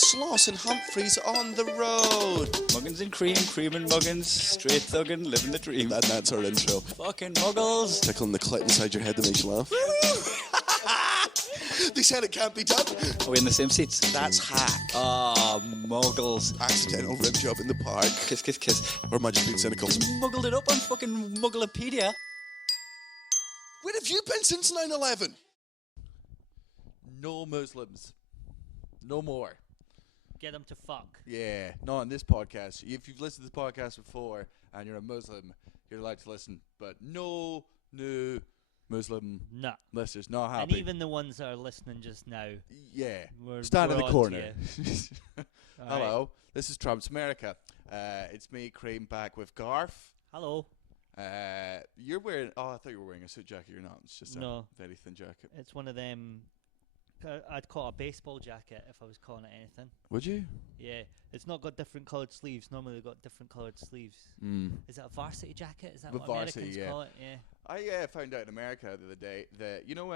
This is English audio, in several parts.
Sloss and Humphries on the road. Muggins and cream and muggins, straight thuggin', living the dream. And that's our intro. Fucking muggles. Tickling the clit inside your head that makes you laugh. They said it can't be done. Are we in the same seats? That's hack. Ah, muggles. Accidental rib job in the park. Kiss, kiss, kiss. Or am I just being cynical? Muggled it up on fucking Mugglepedia. Where have you been since 9/11? No Muslims. No more. Get them to fuck. Yeah, not on this podcast. If you've listened to this podcast before and you're a Muslim, you're allowed to listen. But no new Muslim No. listeners. Not And happy. even the ones that are listening just now. Yeah. We're Stand in the on to corner. you. Hello. This is Trump's America. It's me, Cream, back with Garth. Hello. You're wearing... Oh, I thought you were wearing a suit jacket. You're not. It's just a No. very thin jacket. It's one of them. I'd call it a baseball jacket if I was calling it anything. Would you? Yeah. It's not got different coloured sleeves. Normally they've got different coloured sleeves. Mm. Is it a varsity jacket? Is that The what varsity, Americans yeah. call it? Yeah. I found out in America the other day that, you know,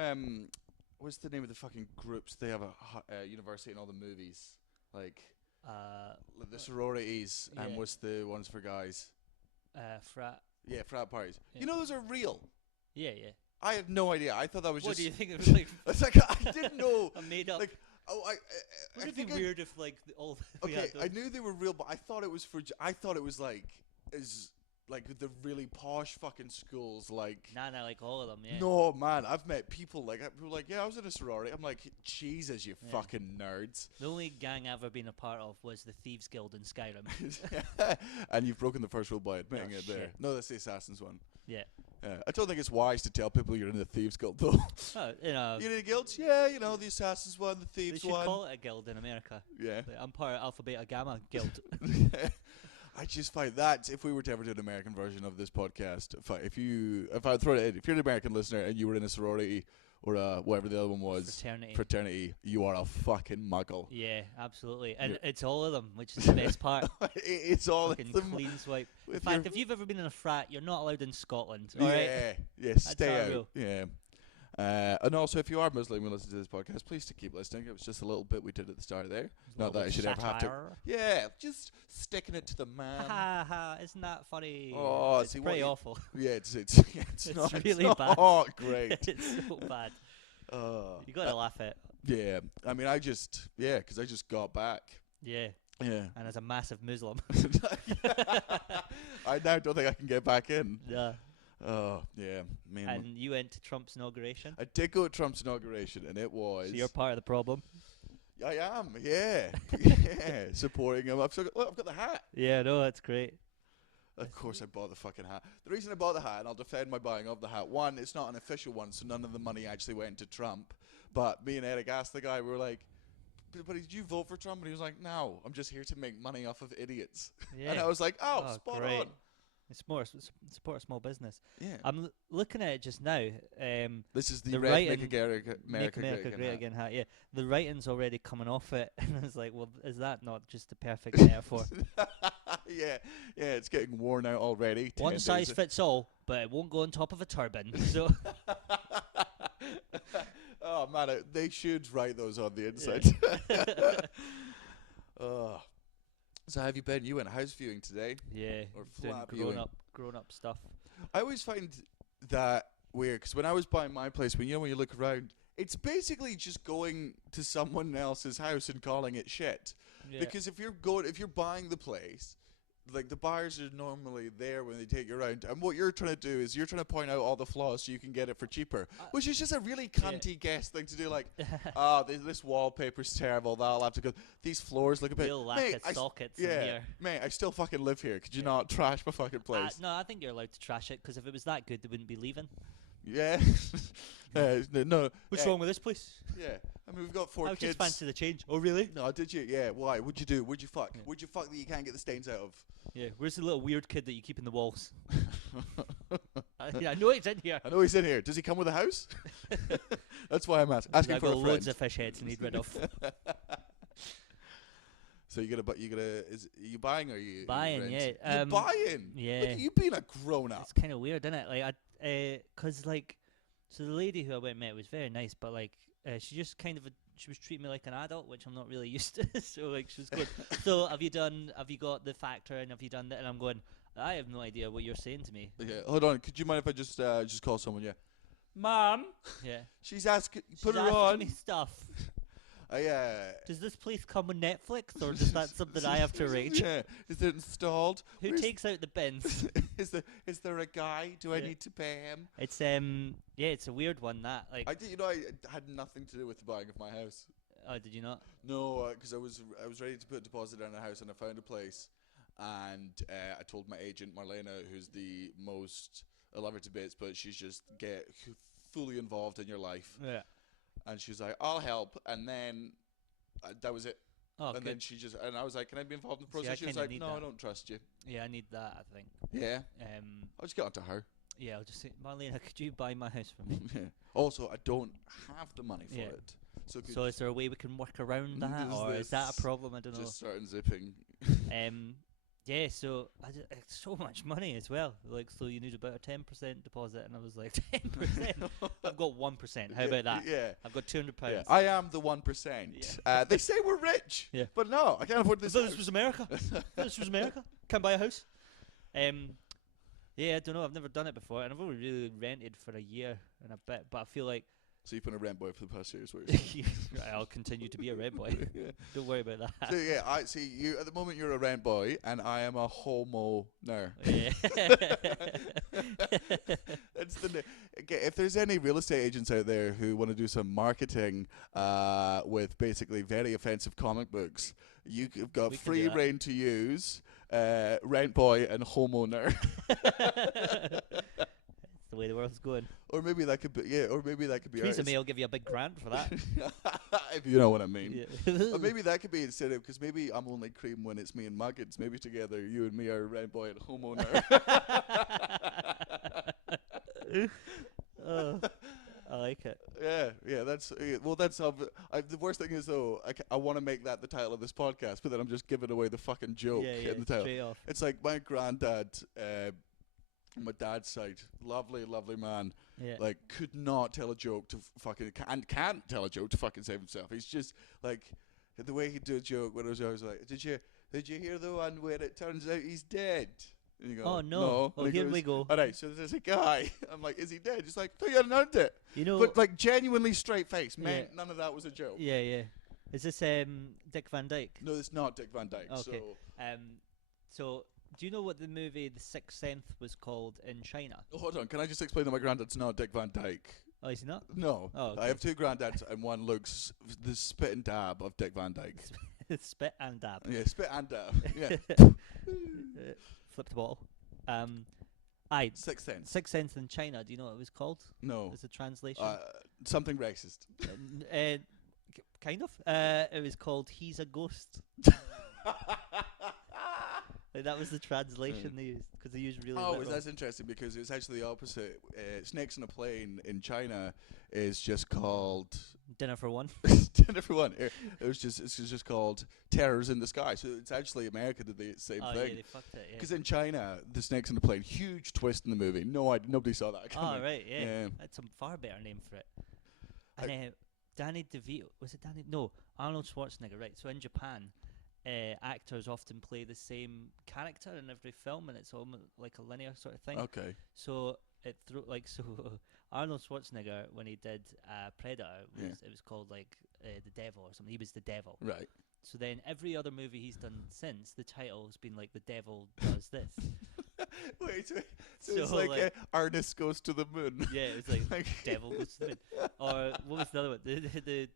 what's the name of the fucking groups? They have a university in all the movies. Like the sororities and yeah. what's the ones for guys? Frat. Yeah, frat parties. Yeah. You know those are real. Yeah, yeah. I have no idea. I thought that was What just... do you think it was like? It's like, I didn't know. A made up. Like, oh, I Would it be think weird if like all we Okay, had I those- knew they were real, but I thought it was for... I thought it was like... Like the really posh fucking schools, like... Nah, like all of them. Yeah. No, man, I've met people like who were like, yeah, I was in a sorority. I'm like, Jesus, you Yeah. fucking nerds. The only gang I've ever been a part of was the Thieves Guild in Skyrim. And you've broken the first rule by admitting Oh, it there. shit. No, that's the Assassin's one. Yeah. I don't think it's wise to tell people you're in the Thieves Guild, though. Oh, you know, You're in a guild? Yeah, you know, the Assassins one, the they Thieves should one. call it a guild in America. Yeah. Like, I'm part of Alpha Beta Gamma Guild. I just find that if we were to ever do an American version of this podcast, if I throw it in, if you're an American listener and you were in a sorority or whatever the other one was, fraternity, you are a fucking muggle. Yeah, absolutely. And it's all of them, which is the best part. It's all Fucking them. clean swipe. In With fact, your- if you've ever been in a frat, you're not allowed in Scotland. Yeah, All right? yeah, stay our out. rule. Yeah. And also, if you are Muslim and listen to this podcast, please to keep listening. It was just a little bit we did at the start there. Not that I should ever have to. Satire. Yeah, just sticking it to the man. Ha ha! Isn't that funny? Oh, it's see, what pretty you- awful. Yeah, it's It's not really it's bad. not great. It's so bad. Uh, You gotta laugh at. yeah, I mean, because I just got back. Yeah. Yeah. And as a massive Muslim. I now don't think I can get back in. Yeah. Oh, yeah. Man, And you went to Trump's inauguration. I did go to Trump's inauguration, and it was... So you're part of the problem. I am, yeah. Yeah, supporting him. I've got the hat. Yeah, no, that's great. Of course I bought the fucking hat. The reason I bought the hat, and I'll defend my buying of the hat, one, it's not an official one, so none of the money actually went to Trump. But me and Eric asked the guy, we were like, but did you vote for Trump? And he was like, no, I'm just here to make money off of idiots. Yeah. And I was like, oh spot great. on. It's more support a small business. Yeah. I'm looking at it just now. This is the the red writing- Make America Make America Great Great hat. Again hat. Yeah, the writing's already coming off it, and I was like, well, is that not just the perfect metaphor? Yeah, it's getting worn out already. 10 One days size in. fits all, but it won't go on top of a turban. So Oh man, they should write those on the inside. Oh. So have you been? You went house viewing today? yeah, Or doing flat viewing. grown up stuff. I always find that weird because when I was buying my place, when you look around, it's basically just going to someone else's house and calling it shit. Yeah. Because if you're buying the place, like the buyers are normally there when they take you around, and what you're trying to do is you're trying to point out all the flaws so you can get it for cheaper, which is just a really cunty guess thing to do. Like, this wallpaper's terrible. That'll have to go. These floors look a bit. Real lack Mate, of sockets in yeah, here. mate, I still fucking live here. Could you not trash my fucking place? No, I think you're allowed to trash it because if it was that good, they wouldn't be leaving. Yeah. No. What's wrong with this place? Yeah. I mean, we've got 4 I kids. just fancy the change. Oh, really? No, did you? Yeah. Why? What'd you do? What'd you fuck? Yeah. What'd you fuck that you can't get the stains out of? Yeah. Where's the little weird kid that you keep in the walls? I know he's in here. I know he's in here. Does he come with a house? That's why I'm asking I've for a got friend. loads of fish heads to need rid of. So are you buying or are you Buying, rent? yeah. You're buying. yeah. Look at you being a grown up. It's kind of weird, isn't it? Like, cause like, so the lady who I went and met was very nice, but like, she just kind of she was treating me like an adult, which I'm not really used to. So like she was going, so have you got the factor and have you done that? And I'm going, I have no idea what you're saying to me. Yeah, hold on. Could you mind if I just call someone? Yeah. Mom. Yeah. She's asking. Put She's her asking on. me stuff. Yeah. Does this place come on Netflix, or is that something I have to arrange? Yeah. Is it installed? Who Where's takes out the bins? is there a guy? Do I Yeah. need to pay him? It's it's a weird one that like. I had nothing to do with the buying of my house. Oh, did you not? No, because I was ready to put a deposit down a house, and I found a place, and I told my agent Marlena, who's the most, I love her to bits, but she's just fully involved in your life, Yeah. and she's like, I'll help, and then that was it. Oh, And good. then and I was like, can I be involved in the See, I process? She was kinda like, need no, I that. don't trust you. Yeah, I need that. I think. Yeah, I'll just get onto her. Yeah, I'll just say, Marlena, could you buy my house for me? Yeah. Also, I don't have the money for Yeah. it, so could So is there a way we can work around that, There's or is that this a problem? I don't know. just start unzipping. Yeah, so it's so much money as well. Like, so you need about a 10% deposit, and I was like, 10%. I've got 1%. How about that? Yeah. I've got £200. Yeah, I am the 1%. They say we're rich, Yeah. but no, I can't afford this. I thought this was America. This was America. Can't buy a house. Yeah, I don't know. I've never done it before, and I've only really rented for a year and a bit. But I feel like So you've been a rent boy for the past years, I'll continue to be a rent boy. Yeah. Don't worry about that. So yeah, I see you at the moment. You're a rent boy, and I am a homo. No, Yeah. that's okay, if there's any real estate agents out there who want to do some marketing with basically very offensive comic books, you've got We can free do that. reign to use rent boy and homeowner. It's the way the world's going. Or maybe that could be Theresa ours. May will give you a big grant for that. If you know what I mean. Yeah. Or maybe that could be instead of, because maybe I'm only cream when it's me and Muggins. Maybe together you and me are rent boy and homeowner. Oh, I like it. Yeah. That's the worst thing is though, I want to make that the title of this podcast, but then I'm just giving away the fucking joke Yeah, in the title. straight off. It's like my granddad, on my dad's side, lovely man. Yeah. Like, could not tell a joke to can't tell a joke to fucking save himself. He's just like, the way he'd do a joke when I was always like, did you hear the one where it turns out he's dead? And you go, Oh, no. And Oh, he here goes, we go. All right, so there's a guy. I'm like, is he dead? He's like, no, you hadn't heard it. You know. But like, genuinely straight face, meant Yeah. none of that was a joke. Yeah. Is this Dick Van Dyke? No, it's not Dick Van Dyke. Okay. So, So do you know what the movie The Sixth Sense was called in China? hold on. Can I just explain that my granddad's not Dick Van Dyke? Oh, is he not? No. Oh, okay. I have two granddads, and one looks the spit and dab of Dick Van Dyke. Spit and dab. Yeah, spit and dab. Yeah. Flip the bottle. Sixth Sense. Sixth Sense in China. Do you know what it was called? No. As a translation? Something racist. Kind of. It was called He's a Ghost. Like, that was the translation they used, because they used really literal. That's interesting because it's actually the opposite. Snakes on a Plane in China is just called Dinner for One. Dinner for One. It's just called Terrors in the Sky. So it's actually America did the same Oh, thing. yeah, they fucked it, yeah. Because in China, the snakes on the plane, huge twist in the movie. Nobody saw that coming. Oh, right, yeah. Yeah. That's a far better name for it. And Danny DeVito, was it Danny? No, Arnold Schwarzenegger, right. So in Japan, actors often play the same character in every film, and it's almost like a linear sort of thing. Okay. So Arnold Schwarzenegger, when he did Predator, it was called like the Devil or something. He was the Devil. Right. So then every other movie he's done since, the title has been like The Devil Does This. Wait, so So, it's like, like- Ernest Goes to the Moon. Yeah, it was like Like- Devil Goes to the Moon. Or what was the other one? The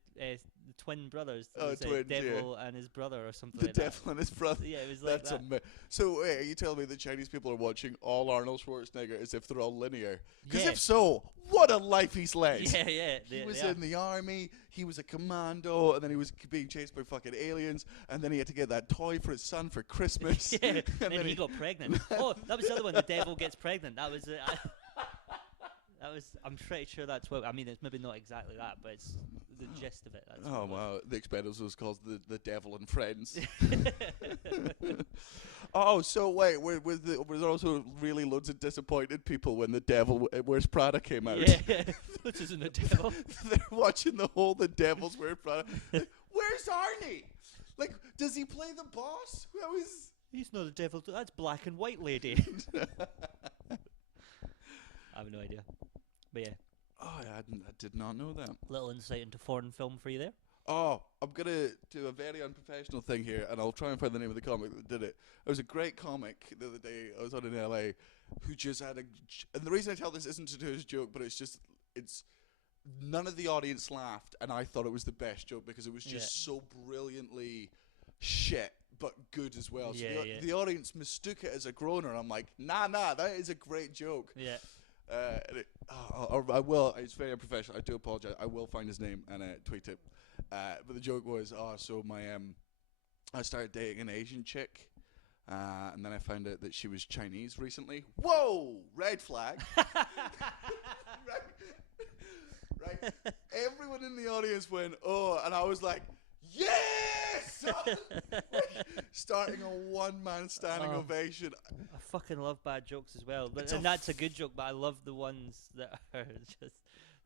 twin brothers. It Oh, was, twins, yeah. Devil and his brother or something The like that. Devil and his brother. Yeah, it was like That's that. So wait, are you telling me the Chinese people are watching all Arnold Schwarzenegger as if they're all linear? Because Yeah. if so, what a life he's led. Yeah. He they was are. in the army, he was a commando, and then he was being chased by fucking aliens, and then he had to get that toy for his son for Christmas. Yeah, and then he got pregnant. Oh, that was the other one. The devil gets pregnant. That was That was. I'm pretty sure that's what. I mean, it's maybe not exactly that, but it's the gist of it. That's Oh what it was. wow, the Expendables was called the Devil and Friends. Oh, so wait, were there also really loads of disappointed people when the Devil Wears Prada came out? Yeah, which isn't the devil. They're watching the Devil's Wear Prada. Like, where's Arnie? Like, does he play the boss? How is? He's not a devil. That's Black and White Lady. I have no idea. But yeah, Oh, I did not know that. little insight into foreign film for you there. Oh, I'm gonna do a very unprofessional thing here, and I'll try and find the name of the comic that did it. There was a great comic the other day. I was on in LA, who just had and the reason I tell this isn't to do his joke, but it's none of the audience laughed, and I thought it was the best joke because it was just so brilliantly shit, but good as well. So the audience mistook it as a groaner. I'm like, nah, that is a great joke. Yeah. I will. It's very unprofessional. I do apologize. I will find his name and tweet it. But the joke was, so I started dating an Asian chick, and then I found out that she was Chinese recently. Whoa, red flag. right. Everyone in the audience went, oh, and I was like, yes! Starting a one-man standing ovation. I fucking love bad jokes as well, and that's a good joke. But I love the ones that are just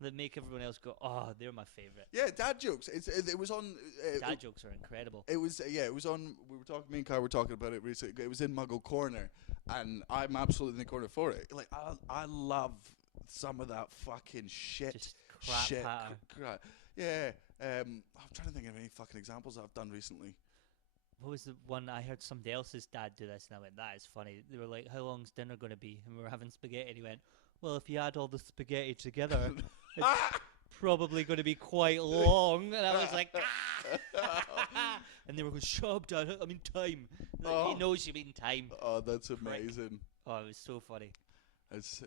that make everyone else go, "Oh, they're my favorite." Yeah, dad jokes. It was on. Dad jokes are incredible. It was it was on. We were talking. Me and Kai were talking about it recently. It was in Muggle Corner, and I'm absolutely in the corner for it. Like I love some of that fucking shit. Just crap patter. Crap. Yeah. I'm trying to think of any fucking examples I've done recently. What was the one I heard somebody else's dad do this, and I went, "That is funny." They were like, "How long's dinner going to be?" And we were having spaghetti, and he went, "Well, if you add all the spaghetti together, it's probably going to be quite long." And I was like, "Ah!" And they were going, "Shut up, Dad. I mean time." Like, he knows you mean time. Oh, that's amazing. Oh, it was so funny. It's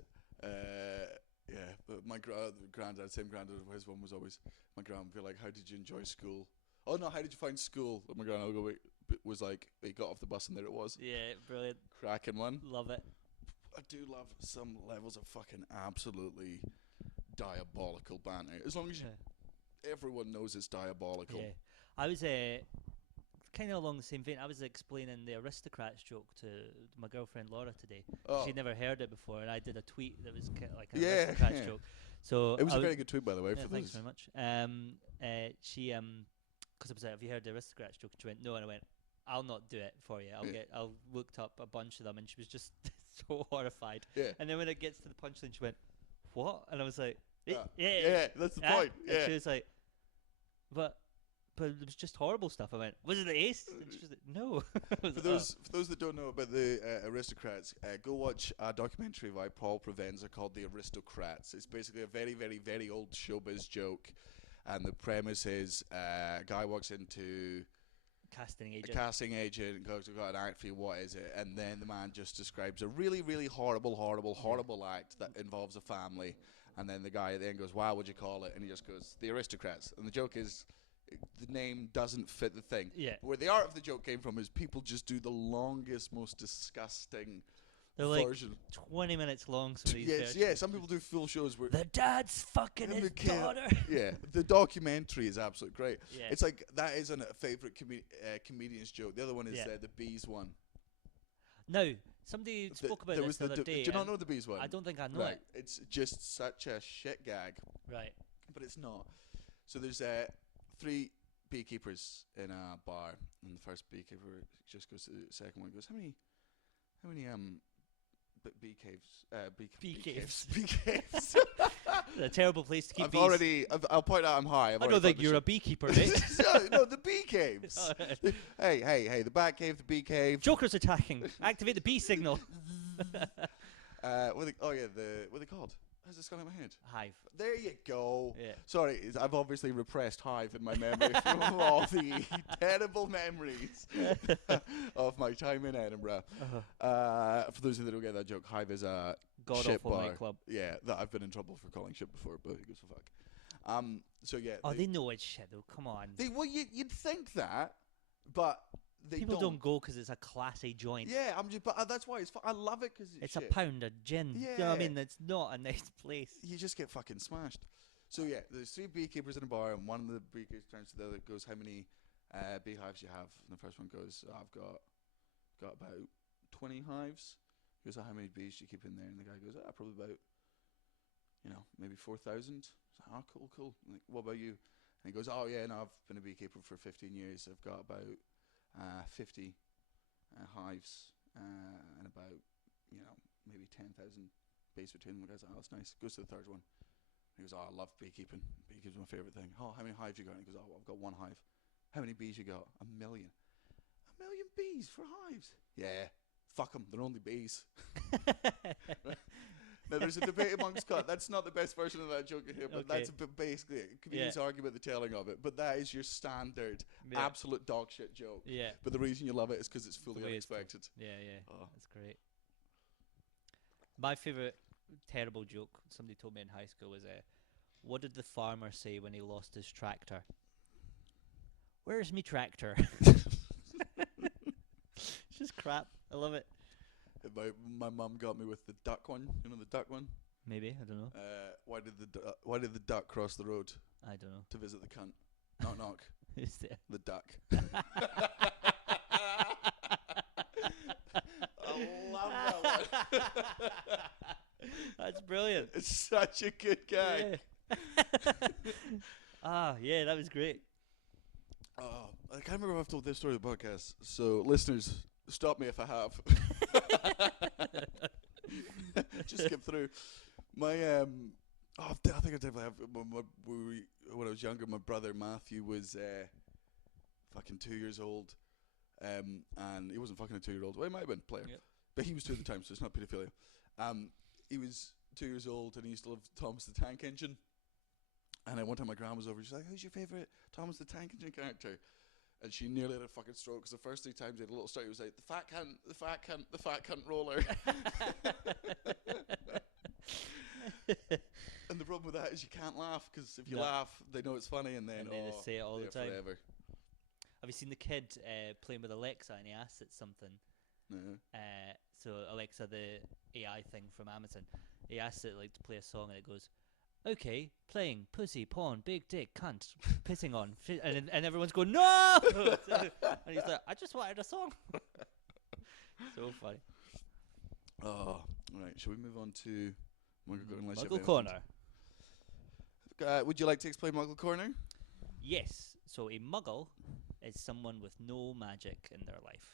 yeah. But my granddad, same granddad, his one was always my grandma would be like, "How did you enjoy school?" Oh no, how did you find school? And my granddad was like, he got off the bus and there it was. Yeah, brilliant. Cracking one. Love it. I do love some levels of fucking absolutely diabolical banter. As long as everyone knows it's diabolical. Yeah. I was kind of along the same vein. I was explaining the aristocrats joke to my girlfriend Laura today. Oh. She'd never heard it before, and I did a tweet that was kind of like an aristocrats joke. So it was a very good tweet, by the way. For thanks very much. She because I was like, "Have you heard the aristocrats joke?" She went, "No," and I went, "I'll not do it for you. I'll looked up a bunch of them," and she was just so horrified. Yeah. And then when it gets to the punchline, she went, "What?" And I was like, Yeah, yeah, that's the point. And Yeah. she was like, but it was just horrible stuff. I went, "Was it the ace?" And she was like, "No." For those that don't know about the aristocrats, go watch a documentary by Paul Provenza called The Aristocrats. It's basically a very, very, very old showbiz joke, and the premise is a guy walks into a casting agent and goes, "I've got an act for you, what is it?" And then the man just describes a really, really horrible act that involves a family, and then the guy at the end goes, "Wow, what'd you call it?" And he just goes, "The Aristocrats." And the joke is, the name doesn't fit the thing. Yeah. Where the art of the joke came from is people just do the longest, most disgusting They're like version. 20 minutes long. Some of these Yes, versions. yeah. Some people do full shows where The dad's fucking and his the kid- daughter. Yeah, the documentary is absolutely great. Yeah. It's like that is a favorite comedian's joke. The other one is the bees one. Now, somebody spoke about this the other day. Do you not know the bees one? I don't think I know Right. it. It's just such a shit gag, Right. but it's not. So there's 3 beekeepers in a bar, and the first beekeeper just goes to the second one and goes, how many bee caves? Bee caves. A terrible place to keep bees. I'll point out I'm high. I don't think you're a beekeeper, mate. No, the bee caves. Hey, the bat cave, the bee cave. Joker's attacking. Activate the bee signal. What are they called? How's this gone in my head? Hive. There you go. Yeah. Sorry, I've obviously repressed Hive in my memory from all the terrible memories of my time in Edinburgh. For those of you that don't get that joke, Hive is a shit God-awful bar. nightclub. Yeah, that I've been in trouble for calling shit before, but who gives a fuck? So yeah. Oh, they know it's shit though. Come on. Well, you'd think that, but they People don't go because it's a classy joint. Yeah, but that's why it's fun. I love it because It's a pound of gin. Yeah. You know what I mean? It's not a nice place. You just get fucking smashed. So yeah, there's 3 beekeepers in a bar, and one of the beekeepers turns to the other, goes, "How many beehives you have?" And the first one goes, "I've got about 20 hives." He goes, "Oh, how many bees do you keep in there?" And the guy goes, "Probably about, maybe 4,000." "Oh, cool. Like, what about you?" And he goes, "Oh yeah, no, I've been a beekeeper for 15 years. I've got about 50 hives and about, maybe 10,000 bees between them." The guy's like, "Oh, that's nice." Goes to the third one. He goes, "Oh, I love beekeeping. Beekeeping's my favourite thing." "Oh, how many hives you got?" And he goes, "Oh, I've got 1 hive." "How many bees you got?" 1,000,000. 1,000,000 bees for hives? "Yeah, fuck them. They're only bees." Now, there's a debate amongst that's not the best version of that joke here, but that's basically it. Comedians argue about the telling of it, but that is your standard, absolute dog shit joke. Yeah. But the reason you love it is because it's fully unexpected. Yeah. Oh. That's great. My favourite terrible joke somebody told me in high school was, what did the farmer say when he lost his tractor? "Where's me tractor?" It's just crap. I love it. My mum got me with the duck one. You know the duck one? Maybe, I don't know. Why did the duck cross the road? I don't know. To visit the cunt. Knock knock. Who's there? The duck. I love that one. That's brilliant. It's such a good gag. Yeah. Yeah, that was great. I can't remember if I've told this story on the podcast, so listeners, stop me if I have. Just skip through. My I think I definitely have. When I was younger, my brother Matthew was fucking 2 years old, and he wasn't fucking a 2-year-old. Well, he might have been a player, but he was 2 at the time, so it's not paedophilia. He was 2 years old, and he used to love Thomas the Tank Engine. And one time my grandma was over, she's like, "Who's your favourite Thomas the Tank Engine character?" And she nearly had a fucking stroke, because the first 3 times he had a little story, he was like, "The fat cunt, the fat cunt, the fat cunt roller." And the problem with that is you can't laugh, because if you laugh, they know it's funny, and then they say it all the time. Forever. Have you seen the kid playing with Alexa, and he asks it something? No. So Alexa, the AI thing from Amazon, he asks it to play a song, and it goes, "Okay, playing pussy, porn, big dick, cunt, pissing on," and everyone's going, "No!" And he's like, "I just wanted a song." So funny. Oh, right. Shall we move on to Muggle Corner? Would you like to explain Muggle Corner? Yes. So a Muggle is someone with no magic in their life.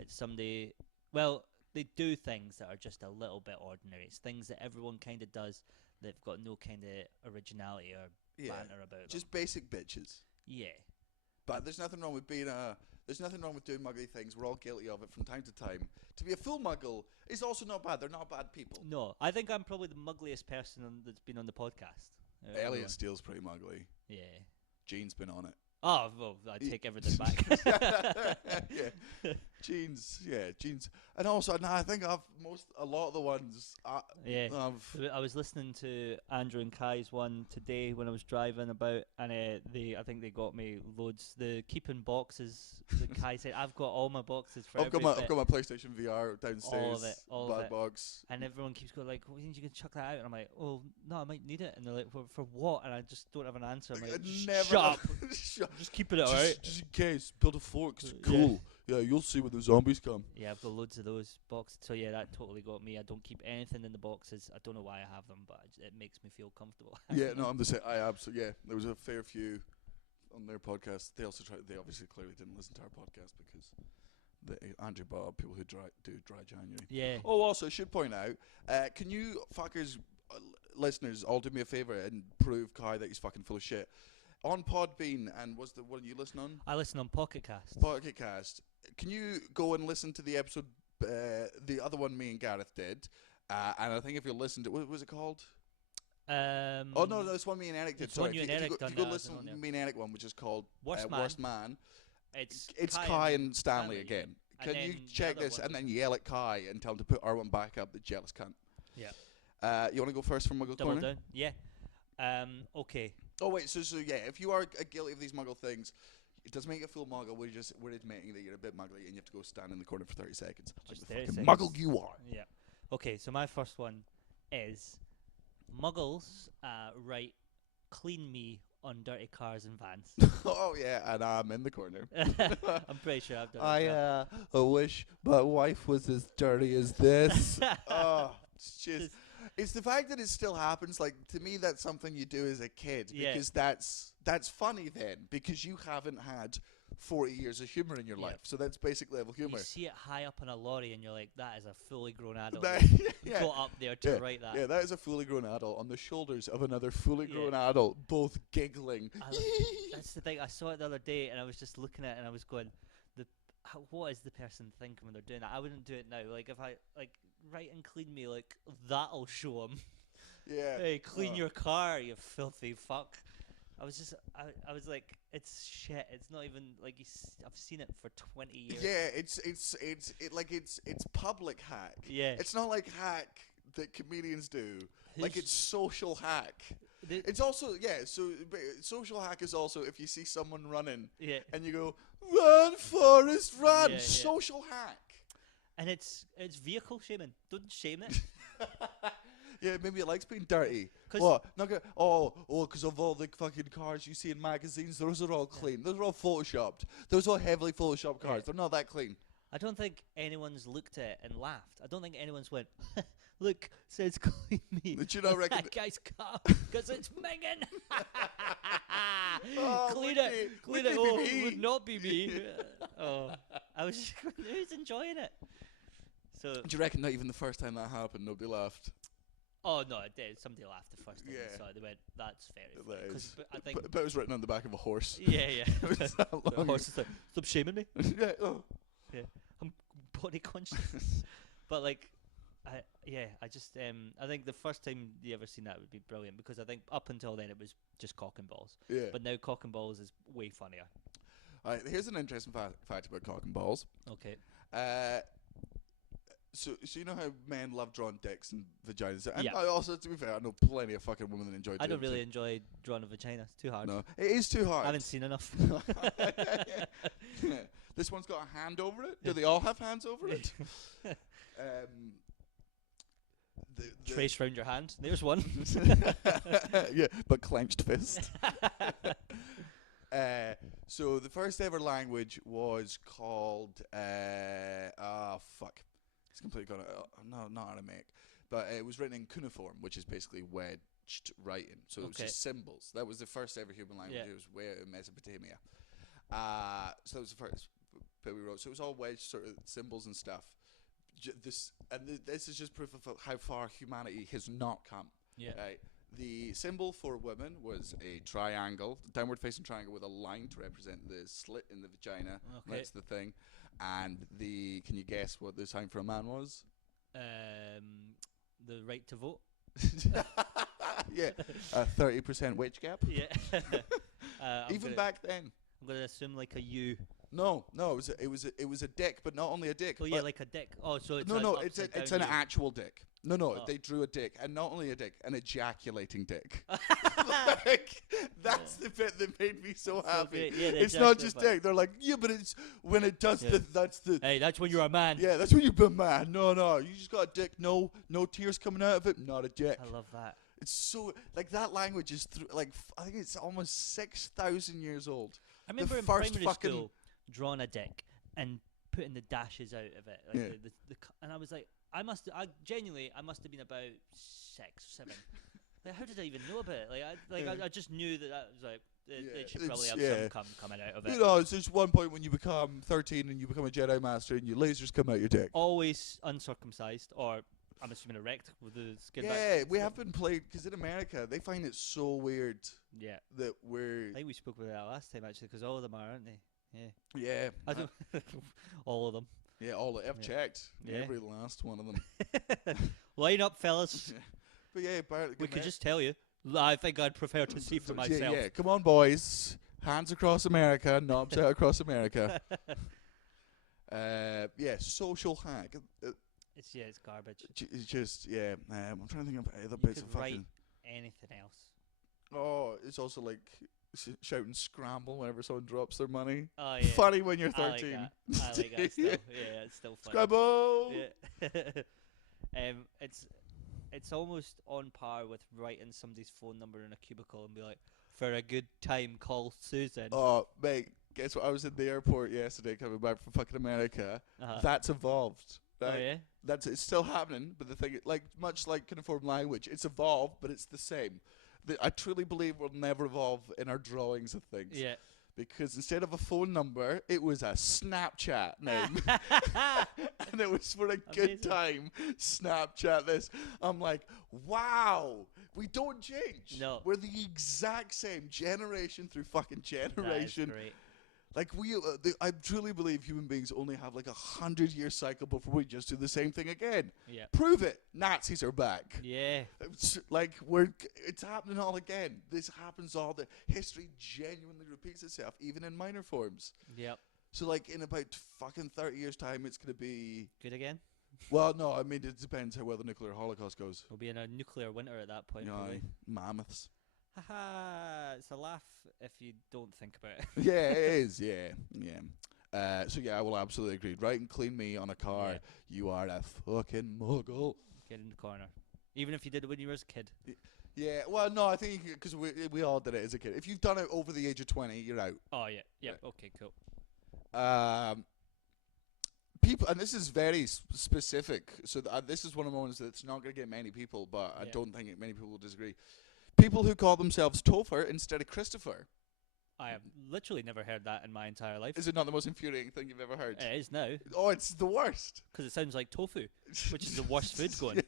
It's somebody. Well, they do things that are just a little bit ordinary. It's things that everyone kind of does. They've got no kind of originality or banter about them. Just basic bitches. Yeah. But there's nothing wrong with there's nothing wrong with doing muggly things. We're all guilty of it from time to time. To be a full muggle is also not bad. They're not bad people. No, I think I'm probably the muggliest person that's been on the podcast. Elliot Steele's pretty muggly. Yeah. Gene's been on it. Oh, well, I take everything back. Yeah. Gene's. And also, I think a lot of the ones. I was listening to Andrew and Kai's one today when I was driving about, and I think they got me loads. The keeping boxes that Kai said, I've got all my boxes for I've got my PlayStation VR downstairs. All of it. Box. And everyone keeps going like, "Well, you can chuck that out." And I'm like, "Oh, no, I might need it." And they're like, "For what?" And I just don't have an answer. I'm like, "Shut up." Just keeping it alright. Just in case. Build a fort 'cause it's cool. Yeah, you'll see when the zombies come. Yeah, I've got loads of those boxes. So yeah, that totally got me. I don't keep anything in the boxes. I don't know why I have them, but it makes me feel comfortable. Yeah, no, I'm the same. I absolutely, there was a fair few on their podcast. They obviously clearly didn't listen to our podcast because Andrew Bob, people who do Dry January. Yeah. Oh, also, I should point out, can you fuckers, listeners, all do me a favour and prove Kai that he's fucking full of shit? On Podbean, and what do you listen on? I listen on Pocket Cast. Pocket Cast. Can you go and listen to the episode, the other one me and Gareth did? And I think if you listened to what was it called? Oh no, it's one me and Eric did. Sorry, if you go listen to me and Eric one, which is called Worst Man. It's Kai and Stanley again. Can you check this and then yell at Kai and tell him to put our one back up, the jealous cunt? Yeah. You want to go first for Muggle Corner? Double down. Yeah. Okay. Oh wait, so yeah, if you are guilty of these Muggle things, it does make you feel muggle. We're admitting that you're a bit muggly and you have to go stand in the corner for 30 seconds. Just Like the 30 fucking seconds. muggle you are. Yeah. Okay, so my first one is Muggles write "clean me" on dirty cars and vans. Oh yeah, and I'm in the corner. I'm pretty sure I've done it. as I wish my wife was as dirty as this. Oh, it's just. It's the fact that it still happens. Like, to me, that's something you do as a kid because that's funny then because you haven't had 40 years of humor in your life. So that's basic level humor. You see it high up on a lorry and you're like, that is a fully grown adult. Yeah. Got up there to write that. Yeah, that is a fully grown adult on the shoulders of another fully grown adult, both giggling. That's the thing. I saw it the other day and I was just looking at it and I was going, what is the person thinking when they're doing that? I wouldn't do it now. Like, if I, write and clean me, like, that'll show them. Yeah. Hey, clean your car, you filthy fuck. I was just, I was like, it's shit. It's not even like I've seen it for 20 years. Yeah, it's public hack. Yeah. It's not like hack that comedians do. Like, it's social hack. The- It's also social hack is also if you see someone running Yeah. and you go, run Forrest run. Yeah, yeah. Social hack. And it's vehicle shaming. Don't shame it. Yeah, maybe it likes being dirty. 'Cause- What? Not go, because of all the fucking cars you see in magazines, those are all clean. Those are all photoshopped. Those are all heavily photoshopped cars. Yeah. They're not that clean. I don't think anyone's looked at it and laughed. I don't think anyone's went, look, says clean me. Did you not reckon that guy's car because it's Megan. Clean it. Clean it. Oh, it would not be me. I was who's enjoying it? So. Do you reckon not even the first time that happened, nobody laughed? Oh no, it did. Somebody laughed the first time Yeah. they saw it. They went, "That's fair." That is. I think. But it was written on the back of a horse. Yeah, yeah. It was that The long. horse is like, "Stop shaming me." Yeah. Oh. Yeah, I'm body conscious. But like, I think the first time you ever seen that would be brilliant because I think up until then it was just cock and balls. Yeah. But now cock and balls is way funnier. All right, here's an interesting fact about cock and balls. Okay. So you know how men love drawing dicks and vaginas? And Yeah. I also, to be fair, I know plenty of fucking women that enjoy I don't doing really it. enjoy drawing a vagina. It's too hard. No, it is too hard. I haven't seen enough. Yeah. This one's got a hand over it. Do they all have hands over it? Trace round your hand. There's one. Yeah, but clenched fist. So the first ever language was called fuck. It's completely gone. No, not Aramaic, but it was written in cuneiform, which is basically wedged writing. So it was just symbols. That was the first ever human language. Yeah. It was way out in Mesopotamia. So that was the first bit we wrote. So it was all wedged sort of symbols and stuff. This is just proof of how far humanity has not come. Yeah. Right. The symbol for women was a triangle, downward-facing triangle with a line to represent the slit in the vagina. Okay. That's the thing. And can you guess what the sign for a man was? The right to vote. Yeah, 30% wage gap. Yeah. Even back then. I'm gonna assume like a U. No, it was a dick, but not only a dick. Oh yeah, like a dick. Oh, so it's it's an actual dick. No, Oh. they drew a dick, and not only a dick, an ejaculating dick. Like, that's the bit that made me so happy. great. Yeah, the it's not just ejaculate dick. They're like, yeah, but it's when it does Yeah. that's the. Hey, that's when you're a man. Yeah, that's when you've been mad. No, you just got a dick. No tears coming out of it. Not a dick. I love that. It's so like that language is I think it's almost 6,000 years old. I remember The in first primary fucking- school drawing a dick and putting the dashes out of it, like Yeah. and I was like, I must have been about 6, 7. Like, how did I even know about it? I just knew that was like it should probably have some coming out of it. You know, it's just one point when you become 13 and you become a Jedi Master and your lasers come out your dick. Always uncircumcised, or I'm assuming erect with the skin back. Yeah, we have been played because in America they find it so weird Yeah. that we're. I think we spoke about that last time actually, because all of them are, aren't they? Yeah. Yeah, I don't. all of them. yeah, I've Yeah. checked Yeah. every last one of them. Line up, fellas. But yeah, apparently We could just tell you. I think I'd prefer to see for myself. Yeah, come on, boys, hands across America, knobs out across America. Yeah, social hack. It's garbage. It's just I'm trying to think of other You bits could of write fucking. anything else. Oh, it's also like shouting scramble whenever someone drops their money. Oh yeah. Funny when you're I like 13. that. I like that still. Yeah, it's still funny. Scrabble! Yeah. It's almost on par with writing somebody's phone number in a cubicle and be like, for a good time, call Susan. Oh, mate, guess what? I was in the airport yesterday coming back from fucking America. Uh-huh. That's evolved. Right? Oh yeah. It's still happening, but the thing, like much like cuneiform language, it's evolved, but it's the same. I truly believe we'll never evolve in our drawings of things. Yeah. Because instead of a phone number, it was a Snapchat name, and it was for a good time. Snapchat this. I'm like, wow, we don't change. No. We're the exact same generation through fucking generation. That is great. Like I truly believe human beings only have like 100-year cycle before we just do the same thing again. Yeah. Prove it. Nazis are back. Yeah. It's like it's happening all again. This happens all the history genuinely repeats itself, even in minor forms. Yep. So like in about fucking 30 years time, it's gonna be Good again. well. No, I mean it depends how well the nuclear holocaust goes. We'll be in a nuclear winter at that point. You know, probably. mammoths. Haha, it's a laugh if you don't think about it. Yeah, it is. Yeah. So yeah, I will absolutely agree. Right and clean me on a car. Yeah. You are a fucking muggle. Get in the corner. Even if you did it when you were a kid. Yeah. Well, no, I think because we all did it as a kid. If you've done it over the age of 20, you're out. Oh yeah. Yeah. Right. Okay. Cool. People, and this is very specific. So this is one of the moments that's not going to get many people, but I Yeah. don't think many people will disagree. People who call themselves Topher instead of Christopher. I have literally never heard that in my entire life. Is it not the most infuriating thing you've ever heard? It is now, Oh, it's the worst. because it sounds like tofu, which is the worst food going. Yeah.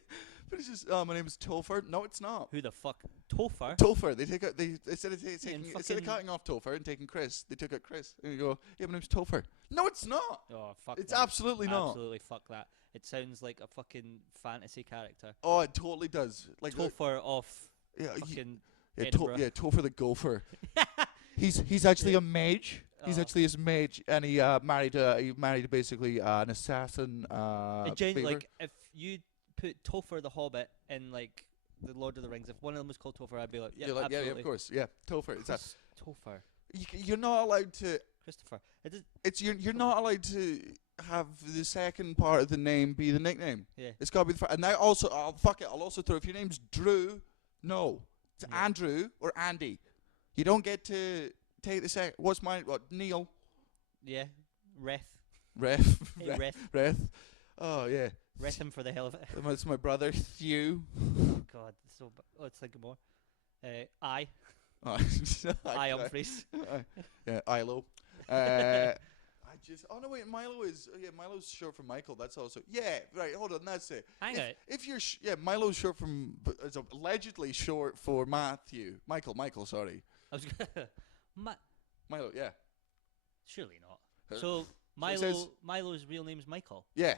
But it's just, my name is Topher. No, it's not. Who the fuck? Topher? Topher. They take out. They instead of taking instead of fucking- cutting off Topher and taking Chris, they took out Chris. And you go, yeah, my name's Topher. No, it's not. Oh fuck. It's that. absolutely not. Absolutely fuck that. It sounds like a fucking fantasy character. Oh, it totally does. Like Topher off yeah, fucking Topher Edinburgh. Topher the Gopher. He's actually a mage. He's Oh. actually a mage, and he married basically an assassin. Beaver. Like if you put Topher the Hobbit in like the Lord of the Rings, if one of them was called Topher, I'd be like, yeah, You're like, yeah, absolutely. of course, yeah, Topher. It's that. Topher. You're not allowed to. Christopher. It is. It's you're not allowed to have the second part of the name be the nickname. Yeah. It's got to be the first. And now also, fuck it. I'll also throw if your name's Drew, no, it's Yeah. Andrew or Andy. You don't get to take the second. What's mine? What Neil? Yeah. Reth. Ref. Hey, Reth. Reth. Oh yeah. Reth him for the hell of it. That's my brother Hugh. Oh God. So. Let's think of more. I. Oh, I Humphries. Yeah, Ilo. I just. Oh no, wait. Milo is. Yeah, Milo's short for Michael. That's also. Yeah, right. Hold on. That's it. Hang out. If you're. Yeah, Milo's short from. It's allegedly short for Matthew. Michael. Sorry. I was gonna. Milo. Yeah. Surely not. Uh, So it Milo. says- Milo's real name's Michael. Yeah.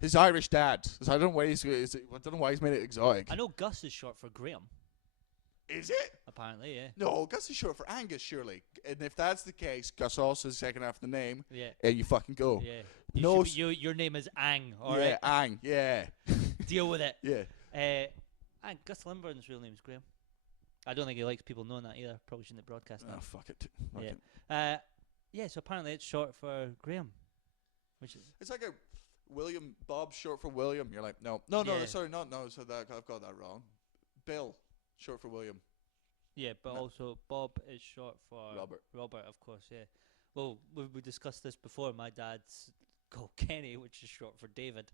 His Irish dad. So I don't know why I don't know why he's made it exotic. I know Gus is short for Graham. Is it? Apparently, yeah. No, Gus is short for Angus, surely. And if that's the case, Gus also is the second half of the name. Yeah. And you fucking go. Yeah. No Your name is Ang. All right. yeah, Ang. Yeah. Deal with it. Yeah. And Gus Lindburn's real name's Graham. I don't think he likes people knowing that either. Probably shouldn't broadcast Oh, that. fuck it. Fuck Yeah. it. Yeah. So apparently it's short for Graham, which is It's like a William, Bob short for William. You're like, no. Yeah. Sorry, no. So that I've got that wrong. Bill, short for William. yeah, but No. also Bob is short for Robert. Robert, of course. Yeah. Well, we discussed this before. My dad's called Kenny, which is short for David.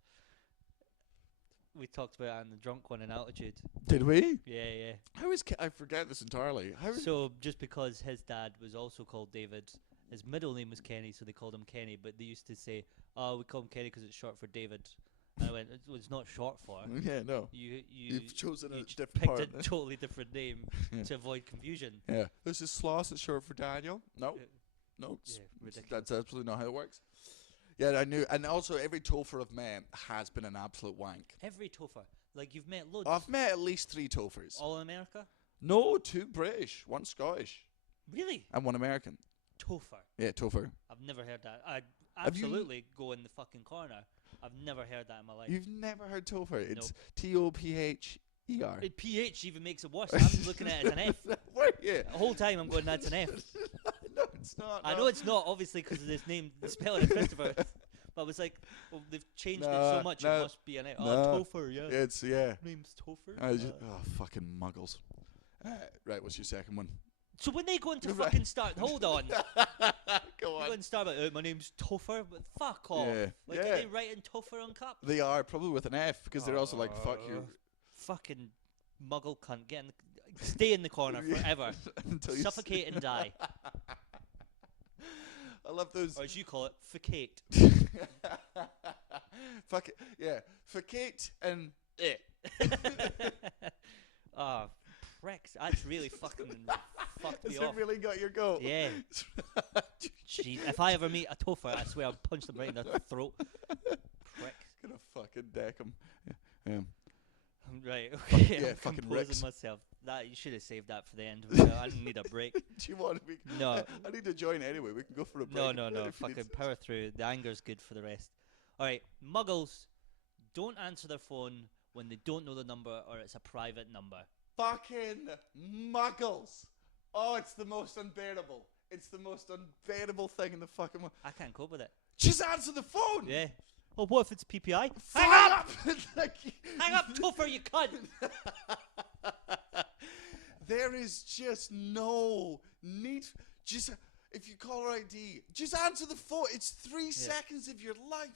We talked about it in the drunk one in Altitude. Did we? Yeah, yeah. How is I forget this entirely. How is So just because his dad was also called David, his middle name was Kenny, so they called him Kenny. But they used to say, "Oh, we call him Kenny because it's short for David." And I went, "It's not short for." Yeah, no. You've chosen a just different picked part. a totally different name Yeah. to avoid confusion. Yeah. This is Sloss. It's short for Daniel. No. Yeah. No. Yeah, ridiculous. That's absolutely not how it works. Yeah, I knew. And also, every Topher I've met has been an absolute wank. Every Topher, like you've met loads. I've met at least 3 Tophers. All in America? No, 2 British, 1 Scottish, Really? and 1 American. Topher. Yeah, Topher. I've never heard that. I'd Have you- absolutely go in the fucking corner. I've never heard that in my life. You've never heard Topher? It's Nope. Topher. ER. PH even makes it worse. I'm looking at it as an F. Were you? The whole time I'm going, that's an F. No, it's not. I no. know it's not, obviously, because of this name, the spelling of Christopher. But I was like, well, they've changed it so much, it must be an F. Oh, Topher, yeah. It's, yeah. Name's Topher. Fucking muggles. Right, what's your second one? So when they go into fucking start, hold on. Go Go on. and start about, my name's Topher, but fuck off. Yeah. Like, Yeah. are they writing Topher on cup? They are, probably with an F, because they're also like, fuck you. Fucking muggle cunt. Stay in the corner forever. Until you Suffocate and die. I love those. Or as you call it, facate. Fuck it. Yeah. Facate and Oh, pricks. That's really fucking fucked me Has off. it really got your goat? Yeah. Jeez, if I ever meet a Topher, I swear I'll punch them right in the throat. Pricks. Gonna fucking deck him. Yeah. Right, okay. Yeah, I'm fucking composing Rex. myself. That you should have saved that for the end. I need a break. Do you want me? No. I need to join anyway. We can go for a break. No. if you need Fucking to. power through. The anger's good for the rest. Alright, muggles don't answer their phone when they don't know the number or it's a private number. Fucking muggles. Oh, it's the most unbearable. It's the most unbearable thing in the fucking world. I can't cope with it. Just answer the phone. Yeah. Oh, what if it's PPI? Hang Hang up! up. Like, Hang up, Topher, you cunt! there is just no need. Just if you call her ID, just answer the phone. It's 3 seconds of your life.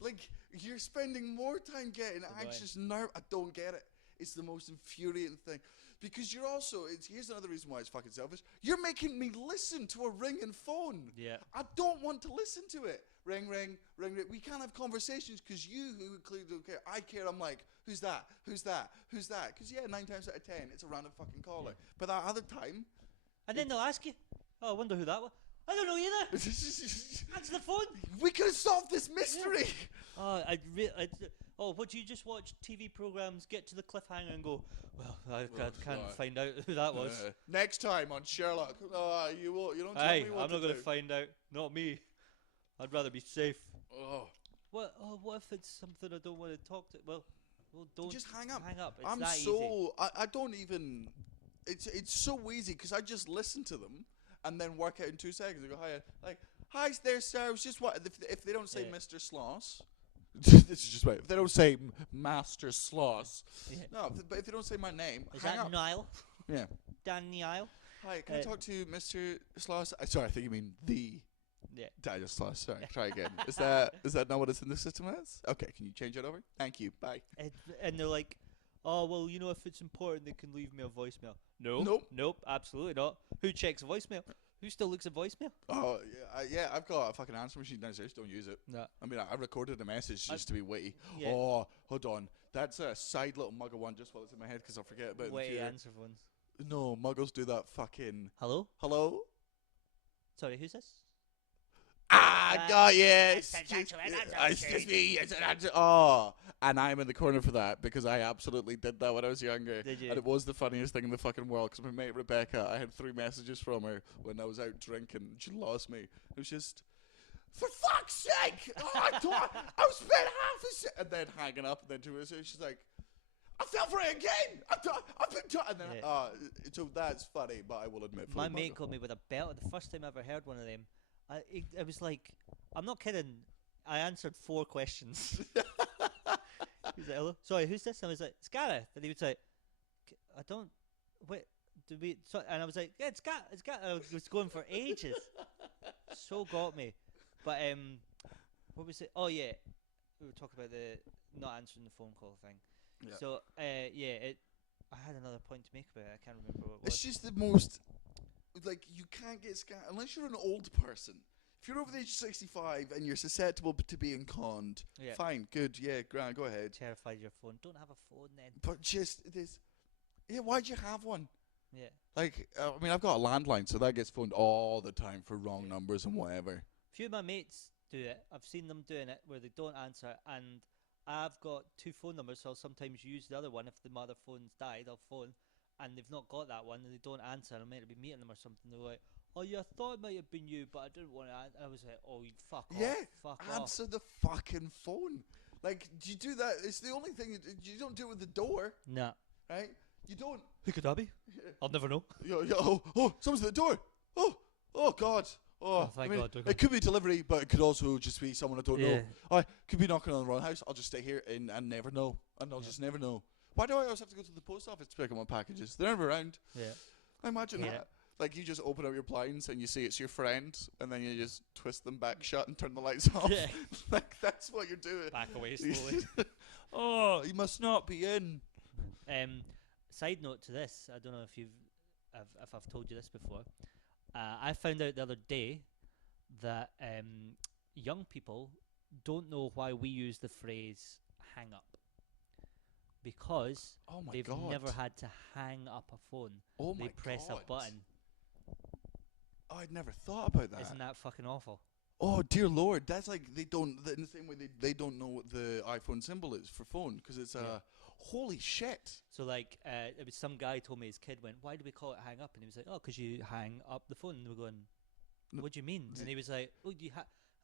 Like you're spending more time getting anxious now. I don't get it. It's the most infuriating thing. Because you're also, here's another reason why it's fucking selfish. You're making me listen to a ringing phone. Yeah. I don't want to listen to it. Ring, ring, ring, ring. We can't have conversations because you, who clearly don't care, I care. I'm like, who's that? Who's that? Who's that? Because 9 times out of 10, it's a random fucking caller. But that other time, And then they'll ask you, oh, I wonder who that was. I don't know either. Answer the phone. we could have solved this mystery. Oh, what do you just watch TV programs, get to the cliffhanger and go, well, I can't find out who that was. Next time on Sherlock, you won't. You don't tell Hey, me what I'm not to going do. to find out. Not me. I'd rather be safe. Oh. What if it's something I don't want to talk to? Well, don't. Just hang up. Hang up. It's I'm that so easy. I don't even. It's so easy because I just listen to them and then work out in 2 seconds. I go hi there, sir. It was just what if they don't say Mr. Sloss. This is just right. If they don't say Master Sloss, but if they don't say my name, Is hang that up. Niall? Yeah. Daniel? Hi, can I talk to Mr. Sloss? Sorry, I think you mean the. Yeah. Daniel Sloss. Sorry, try again. Is that not what it's in the system as? Okay, can you change it over? Thank you. Bye. And they're like, oh, well, if it's important, they can leave me a voicemail. Nope, absolutely not. Who checks a voicemail? Who still looks at voicemail? Oh, yeah, I've got a fucking answer machine downstairs. Don't use it. No. I mean, I recorded a message just to be witty. Yeah. Oh, hold on. That's a side little muggle one just while it's in my head because I'll forget about it in the Witty future. answer phones. No, muggles do that fucking... Hello? Hello? Sorry, who's this? God, yes. It's me. Oh, and I'm in the corner for that because I absolutely did that when I was younger. Did you? And it was the funniest thing in the fucking world because my mate Rebecca, I had 3 messages from her when I was out drinking. She lost me. It was just, for fuck's sake! Oh, I was spent half a second. And then hanging up, and then 2 minutes later, she's like, I fell for it again! I've been done. And then, so that's funny, but I will admit. My mate got me with a belt. The first time I ever heard one of them, it was like, I'm not kidding. I answered 4 questions. He was like, hello? Sorry, who's this? And I was like, it's Gareth. And he was like, I don't, wait, do we, so, and I was like, yeah, it's Gareth. I was going for ages. So got me. But, what was it? Oh, yeah. We were talking about the not answering the phone call thing. Yeah. So, I had another point to make about it. I can't remember what it was. It's just the most, like, you can't get scammed unless you're an old person. If you're over the age of 65 and you're susceptible to being conned, fine, good, grand, go ahead. Terrified your phone. Don't have a phone then. But just this, why'd you have one? Yeah. Like, I mean, I've got a landline, so that gets phoned all the time for wrong numbers and whatever. A few of my mates do it. I've seen them doing it where they don't answer, and I've got 2 phone numbers, so I'll sometimes use the other one. If the mother phone's died, I'll phone, and they've not got that one, and they don't answer, and I'm meant to be meeting them or something. They're like, oh, yeah, I thought it might have been you, but I didn't want to answer. I was like, oh, you fuck off. Yeah, Fuck answer the fucking phone. Like, do you do that? It's the only thing you don't do it with the door, Nah. right? You don't. Who could that be? I'll never know. Oh, someone's at the door. Oh, God. Oh, thank I mean, God. it could be delivery, but it could also just be someone I don't know. I could be knocking on the wrong house. I'll just stay here and never know. And I'll just never know. Why do I always have to go to the post office to pick up my packages? They're never around. Yeah. I imagine that. Like, you just open up your blinds and you see it's your friend, and then you just twist them back shut and turn the lights off. Yeah. Like, that's what you're doing. Back away slowly. Oh, he must not be in. Side note to this, I don't know if I've told you this before. I found out the other day that young people don't know why we use the phrase "hang up," because they've never had to hang up a phone. Oh my They press God. a button. Oh, I'd never thought about that. Isn't that fucking awful? Oh dear Lord, that's like they don't. In the same way they don't know what the iPhone symbol is for phone because it's holy shit. So like, it was some guy told me his kid went, "Why do we call it hang up?" And he was like, "Oh, because you hang up the phone." And we're going, "What do you mean?" And he was like, "Oh, do you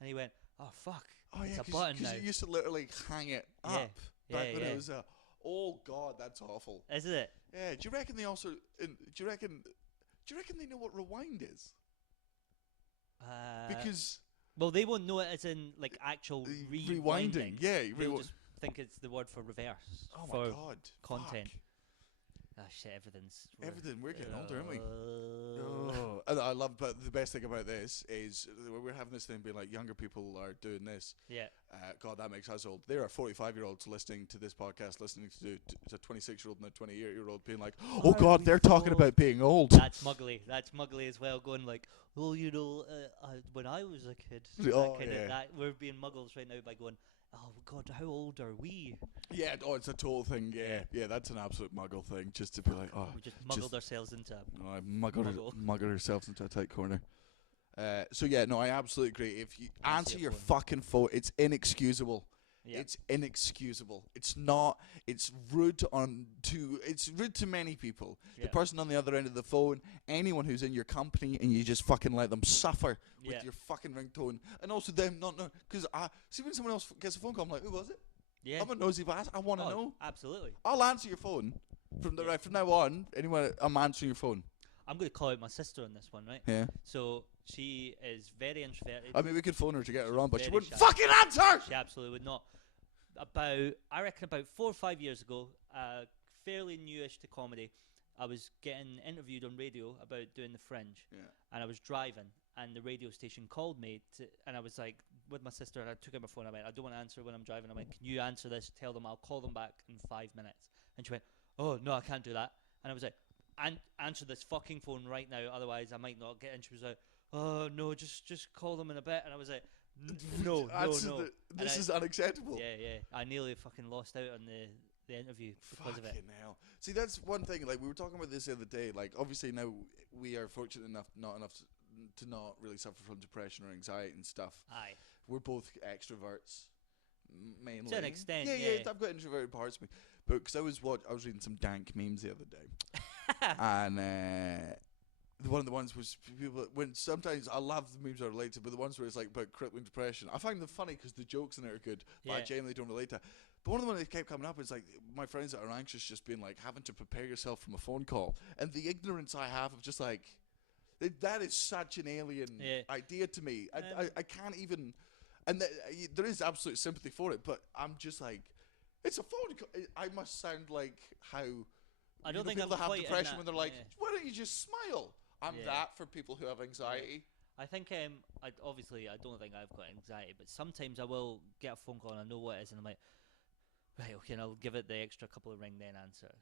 and he went, "Oh fuck, Oh it's yeah, a button now." you used to literally hang it Yeah. up back when Yeah. it was oh God, that's awful. Isn't it? Yeah. Do you reckon they also? Do you reckon they know what rewind is? Because well, they won't know it as in like actual rewinding. Yeah, they'll just think it's the word for reverse. oh my for God, content. fuck. Ah shit, everything's We're getting older, aren't we? Oh, and I love, but the best thing about this is we're having this thing being like younger people are doing this. Yeah. God, that makes us old. There are 45-year-olds listening to this podcast, listening to a 26-year-old and a 28-year-old being like, "Oh God, they're talking about being old." That's muggly. That's muggly as well. Going like, "Oh, you know, when I was a kid." Oh, We're being muggles right now by going, "Oh God, how old are we?" Yeah, it's a total thing. Yeah, that's an absolute muggle thing. Just to be like, oh, We just muggled ourselves into. I muggled ourselves into a tight corner. So yeah, no, I absolutely agree. If you answer your fucking phone, it's inexcusable. Yeah. It's inexcusable. It's not. It's rude It's rude to many people. Yeah. The person on the other end of the phone, anyone who's in your company, and you just fucking let them suffer with your fucking ringtone, and also them not know. Because see when someone else gets a phone call, I'm like, who was it? Yeah. I'm a nosy bastard. I want to know. Absolutely. I'll answer your phone from now on. Anyone, I'm answering your phone. I'm going to call out my sister on this one, right? Yeah. So she is very introverted. I mean, we could phone her to get her on, but she wouldn't shy. fucking answer. She absolutely would not. I reckon about 4 or 5 years ago, fairly newish to comedy, I was getting interviewed on radio about doing the Fringe, and I was driving, and the radio station called me, and I was like with my sister, and I took out my phone. I went, "I don't want to answer when I'm driving." I went, "Can you answer this? Tell them I'll call them back in 5 minutes." And she went, "Oh no, I can't do that." And I was like, "Answer this fucking phone right now, otherwise I might not get." And she was like, "Oh no, just call them in a bit." And I was like, No. This is unacceptable. Yeah. I nearly fucking lost out on the interview because of it. Fucking hell. See, that's one thing. Like, we were talking about this the other day. Like, obviously now we are fortunate enough to not really suffer from depression or anxiety and stuff. Aye. We're both extroverts, mainly. To an extent, yeah. I've got introverted parts of me. But because I was reading some dank memes the other day, and one of the ones was people when sometimes I love the memes that are related, but the ones where it's like about crippling depression, I find them funny because the jokes in it are good, but I genuinely don't relate to it. But one of the ones that kept coming up is like my friends that are anxious, just being like having to prepare yourself from a phone call, and the ignorance I have of just like that is such an alien idea to me. I can't even, and there is absolute sympathy for it, but I'm just like, it's a phone call. I must sound like how I don't think people I'm that have quite depression when they're like, why don't you just smile? I'm Yeah. that for people who have anxiety. I think obviously I don't think I've got anxiety, but sometimes I will get a phone call and I know what it is, and I'm like, right, okay, and I'll give it the extra couple of ring then answer.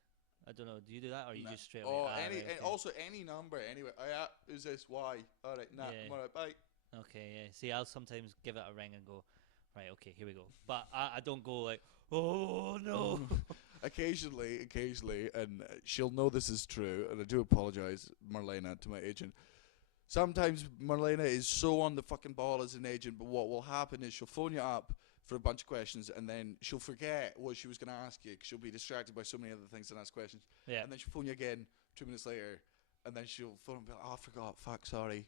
I don't know. Do you do that, or you just straight away? Oh, right, also any number anyway. Oh, yeah, who's this? Why? All right, nah, Yeah. I'm all right, bye. Okay, yeah. See, I'll sometimes give it a ring and go, right, okay, here we go. But I don't go like, oh no. Occasionally, and she'll know this is true, and I do apologise, Marlena, to my agent. Sometimes Marlena is so on the fucking ball as an agent, but what will happen is she'll phone you up for a bunch of questions, and then she'll forget what she was going to ask you because she'll be distracted by so many other things and ask questions. Yeah. And then she'll phone you again 2 minutes later, and then she'll phone and be like, "Oh, I forgot, fuck, sorry."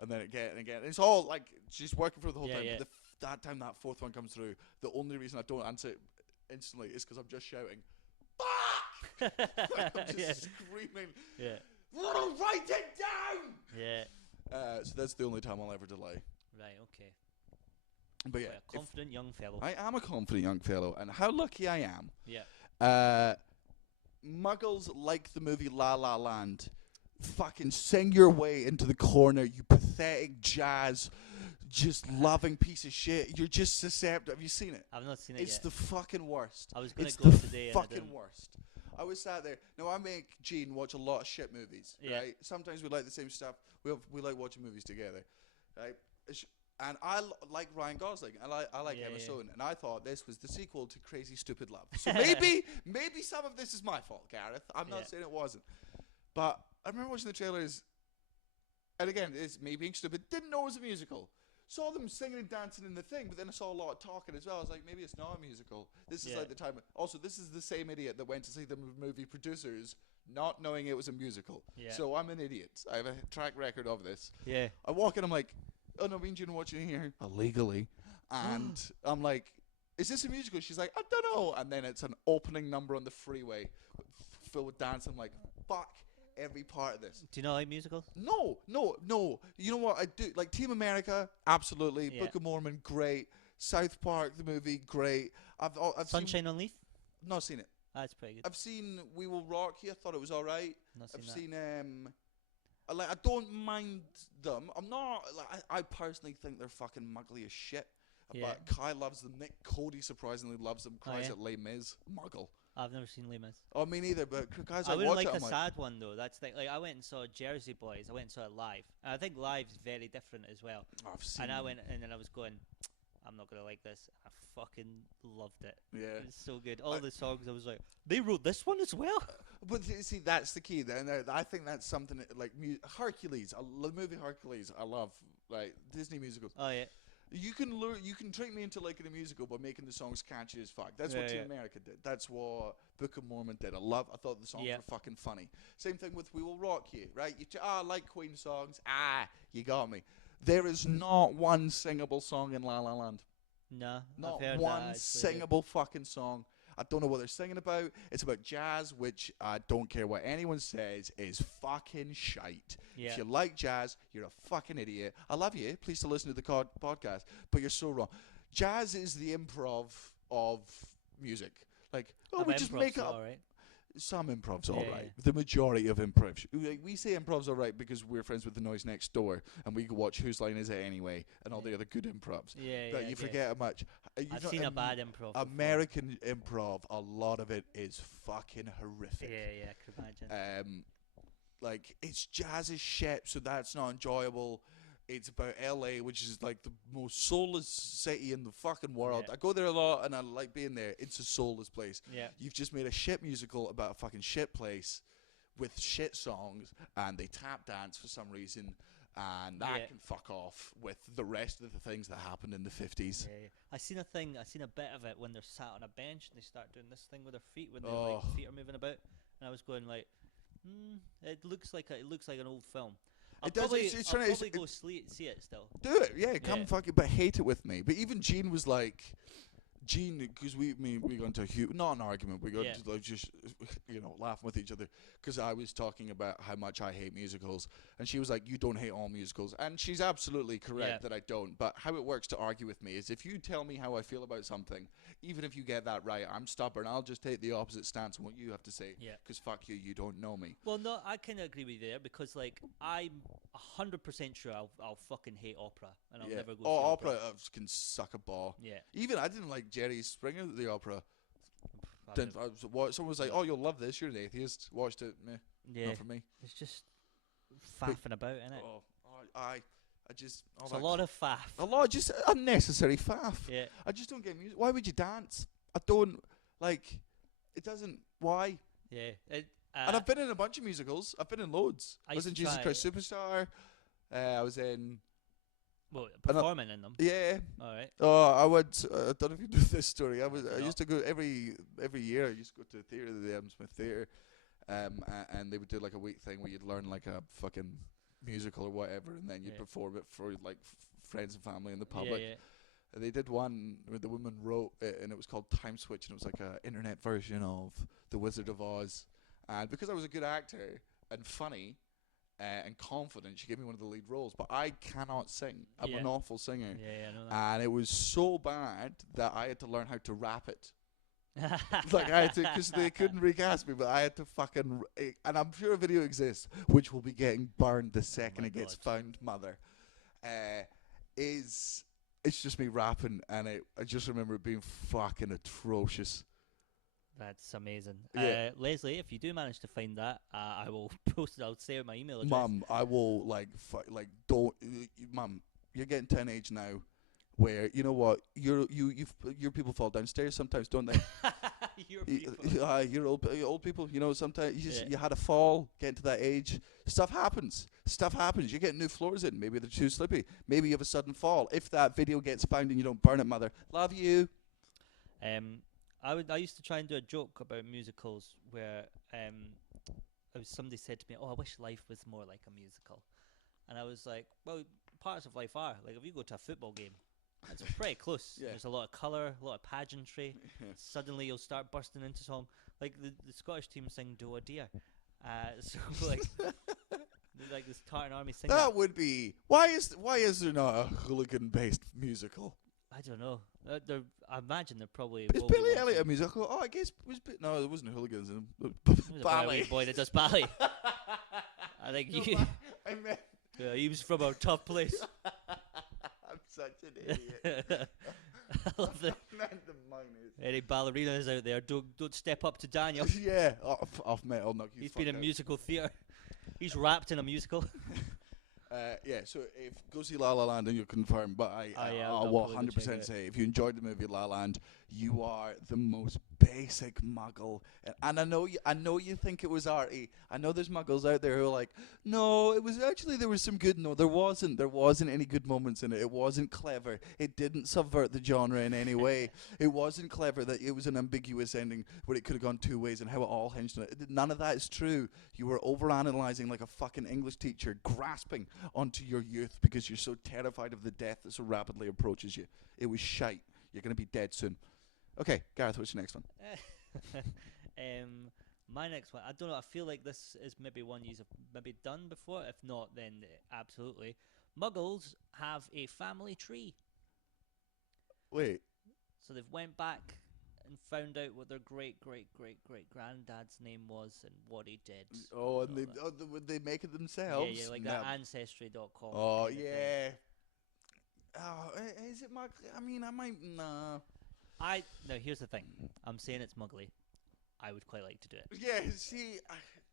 And then again and again. It's all like she's working for the whole time. Yeah. But that time that fourth one comes through, the only reason I don't answer it instantly is because I'm just shouting, fuck! Like, I'm just screaming, write it down! Yeah. So that's the only time I'll ever delay. Right. Okay. But yeah, Quite a confident young fellow. I am a confident young fellow, and how lucky I am. Yeah. Muggles, like the movie La La Land, fucking sing your way into the corner, you pathetic jazz, just loving piece of shit. You're just susceptible. Have you seen it? I've not seen it It's yet. the fucking worst. I was going It's to go the today. And I fucking didn't. worst. I was sat there. Now, I make Gene watch a lot of shit movies, right? Sometimes we like the same stuff. We like watching movies together, right? And I like Ryan Gosling. I like Emma Stone. And I thought this was the sequel to Crazy Stupid Love. So maybe some of this is my fault, Gareth. I'm not saying it wasn't. But I remember watching the trailers. And again, it's me being stupid. Didn't know it was a musical. Saw them singing and dancing in the thing, but then I saw a lot of talking as well. I was like, maybe it's not a musical. This is like the time. Also, this is the same idiot that went to see the movie Producers, not knowing it was a musical. Yeah. So I'm an idiot. I have a track record of this. Yeah. I walk in, I'm like, oh no, me and June watching here illegally, and I'm like, is this a musical? She's like, I don't know. And then it's an opening number on the freeway, filled with dance. I'm like, fuck every part of this. Do you not like musicals? No. You know what I do? Like Team America, absolutely. Book of Mormon, great. South Park, the movie, great. I've Sunshine on Leaf? Not seen it. That's pretty good. I've seen We Will Rock You. I thought it was all right. I've seen I don't mind them. I'm not. Like, I personally think they're fucking muggly as shit. But Kai loves them. Nick Cody surprisingly loves them. Cries at Les Mis. Muggle. I've never seen Les Mis. Oh, me neither. But Kai's I like, wouldn't watch like it. a sad one though. That's like I went and saw Jersey Boys. I went and saw it live. And I think live's very different as well. Oh, I've seen. And I went and then I was going, I'm not gonna like this. I fucking loved it. Yeah, it's so good. All the songs, I was like, they wrote this one as well. But see, that's the key. And I think that's something like Hercules. The movie Hercules, I love. Like Disney musicals. Oh yeah. You can trick me into liking a musical by making the songs catchy as fuck. That's what Team America did. That's what Book of Mormon did. I thought the songs were fucking funny. Same thing with We Will Rock You, right? I like Queen songs. You got me. There is not one singable song in La La Land. No, not one singable fucking song. I don't know what they're singing about. It's about jazz, which I don't care what anyone says is fucking shite. Yeah. If you like jazz, you're a fucking idiot. I love you. Please to listen to the podcast, but you're so wrong. Jazz is the improv of music. Like, we just make it up. Right. Some improv's all right. The majority of improv. We say improv's all right because we're friends with the Noise Next Door and we go watch Whose Line Is It Anyway and all the other good improvs. But you forget how much. I've seen a bad improv. American improv, a lot of it is fucking horrific. Yeah, I could imagine. Like, it's jazz as shit, so that's not enjoyable. It's about LA, which is like the most soulless city in the fucking world. I go there a lot and I like being there. It's a soulless place. You've just made a shit musical about a fucking shit place with shit songs and they tap dance for some reason and that can fuck off with the rest of the things that happened in the 50s. I seen a bit of it when they're sat on a bench and they start doing this thing with their feet when their like, feet are moving about, and I was going like, it looks like an old film. I'll probably go see it still. Do it, come fucking, but hate it with me. But even Gene was like, because we got into not an argument, we got to like just laughing with each other because I was talking about how much I hate musicals, and she was like, "You don't hate all musicals," and she's absolutely correct that I don't. But how it works to argue with me is if you tell me how I feel about something, even if you get that right, I'm stubborn. I'll just take the opposite stance on what you have to say. Because fuck you, you don't know me. Well, no, I kind of agree with you there because like I'm 100% sure I'll fucking hate opera and I'll never go. Oh, opera can suck a ball. Even I didn't like Jerry Springer at the opera. Someone was like, "Oh, you'll love this. You're an atheist." Watched it. Meh. Not for me. It's just faffing about, innit? It's a lot of faff. A lot of just unnecessary faff. Yeah. I just don't get music. Why would you dance? I don't like. It doesn't. Why? Yeah. And I've been in a bunch of musicals. I've been in loads. I was in Jesus Christ Superstar. I was in. Well, performing in them. Yeah. All right. Oh, I would. I don't know if you know this story. I used to go every year. I used to go to the theatre, the Adam Smith Theatre, and they would do like a week thing where you'd learn like a fucking musical or whatever, and then you'd perform it for like friends and family in the public. They did one where the woman wrote it, and it was called Time Switch, and it was like a internet version of The Wizard of Oz. And because I was a good actor and funny and confident, she gave me one of the lead roles. But I cannot sing. I'm an awful singer. Yeah, I know that. And it was so bad that I had to learn how to rap it. Like I had to, because they couldn't recast me, but I had to fucking. And I'm sure a video exists, which will be getting burned the second it gets found. Mother, it's just me rapping, and I just remember it being fucking atrocious. That's amazing. Yeah. Leslie, if you do manage to find that, I will post it. I'll say my email address. Mum, I will don't, Mum. You're getting to an age now where you know what your people fall downstairs sometimes, don't they? Your people. You're old people. You know, sometimes you had a fall. Getting to that age, stuff happens. You get new floors in. Maybe they're too slippy. Maybe you have a sudden fall. If that video gets found and you don't burn it, mother, love you. I used to try and do a joke about musicals where somebody said to me, "Oh, I wish life was more like a musical," and I was like, "Well, parts of life are like if you go to a football game." It's pretty close. Yeah. There's a lot of colour, a lot of pageantry. Suddenly you'll start bursting into song. Like the Scottish team sing Do a Dear. So like like this Tartan Army sing That would be why is there not a hooligan based musical? I don't know. I imagine there probably Is will be Billy one Elliot a somewhere. musical? Oh, I guess no, there wasn't hooligans in There's a wee ballet. boy that does ballet. I think No, you. I meant Yeah, he was from a tough place. I'm such an idiot. I love the I meant the minors. any ballerinas out there. Don't step up to Daniel. Yeah, off metal. Knock you. He's been in fuck out. musical theatre. He's rapped in a musical. Yeah, so if go see La La Land and you'll confirm, but I I'll will probably go check it 100% out. say if you enjoyed the movie La La Land, you are the most basic muggle. And I know you think it was arty. I know there's muggles out there who are like, no, it was actually there was some good. No, there wasn't. There wasn't any good moments in it. It wasn't clever. It didn't subvert the genre in any way. It wasn't clever that it was an ambiguous ending where it could have gone two ways and how it all hinged on it. None of that is true. You were overanalyzing like a fucking English teacher, grasping onto your youth because you're so terrified of the death that so rapidly approaches you. It was shite. You're going to be dead soon. Okay, Gareth, what's your next one? My next one, I don't know. I feel like this is maybe one you've maybe done before. If not, then absolutely. Muggles have a family tree, Wait. so they've went back and found out what their great granddad's name was and what he did. Oh, and and all that. would they make it themselves? Yeah, like No. that Ancestry.com. Oh, kind of thing. yeah. Oh, is it my... I mean, I might... Nah. Now here's the thing. I'm saying it's muggly. I would quite like to do it. Yeah, see...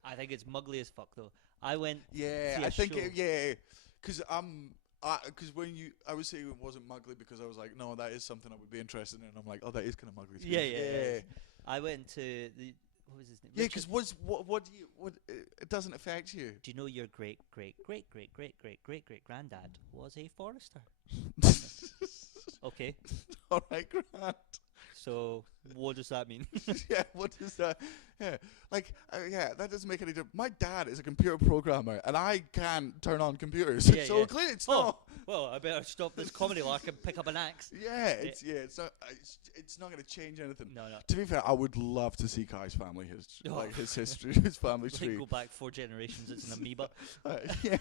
I think it's muggly as fuck though. I went. Yeah, see a I think... show. Yeah, because when I was saying it wasn't muggly because I was like, no, that is something I would be interested in. And I'm like, oh, that is kind of muggly. Too. Yeah. I went to the what was his name? Yeah, Richard- because it doesn't affect you. Do you know your great granddad was a forester? Okay, All right, Grant. so what does that mean? Yeah, what is that? Yeah, like, yeah, that doesn't make any difference. My dad is a computer programmer, and I can't turn on computers, Yeah, so yeah. clearly it's Oh. not. Well, I better stop this comedy lark and pick up an axe. Yeah, it's not going to change anything. No. To be fair, I would love to see Kai's family history, Oh. like his history, his family Like tree. go back 4 generations. It's an amoeba. Yeah.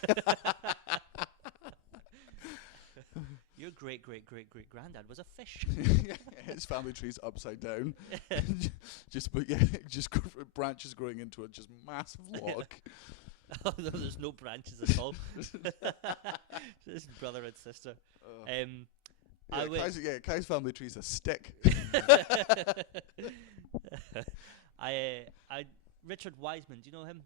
Your great granddad was a fish. Yeah, his family tree's upside down. just branches growing into a just massive log. Oh, no, there's no branches at all. Just brother and sister. I went. Kai's family tree's a stick. Richard Wiseman, do you know him?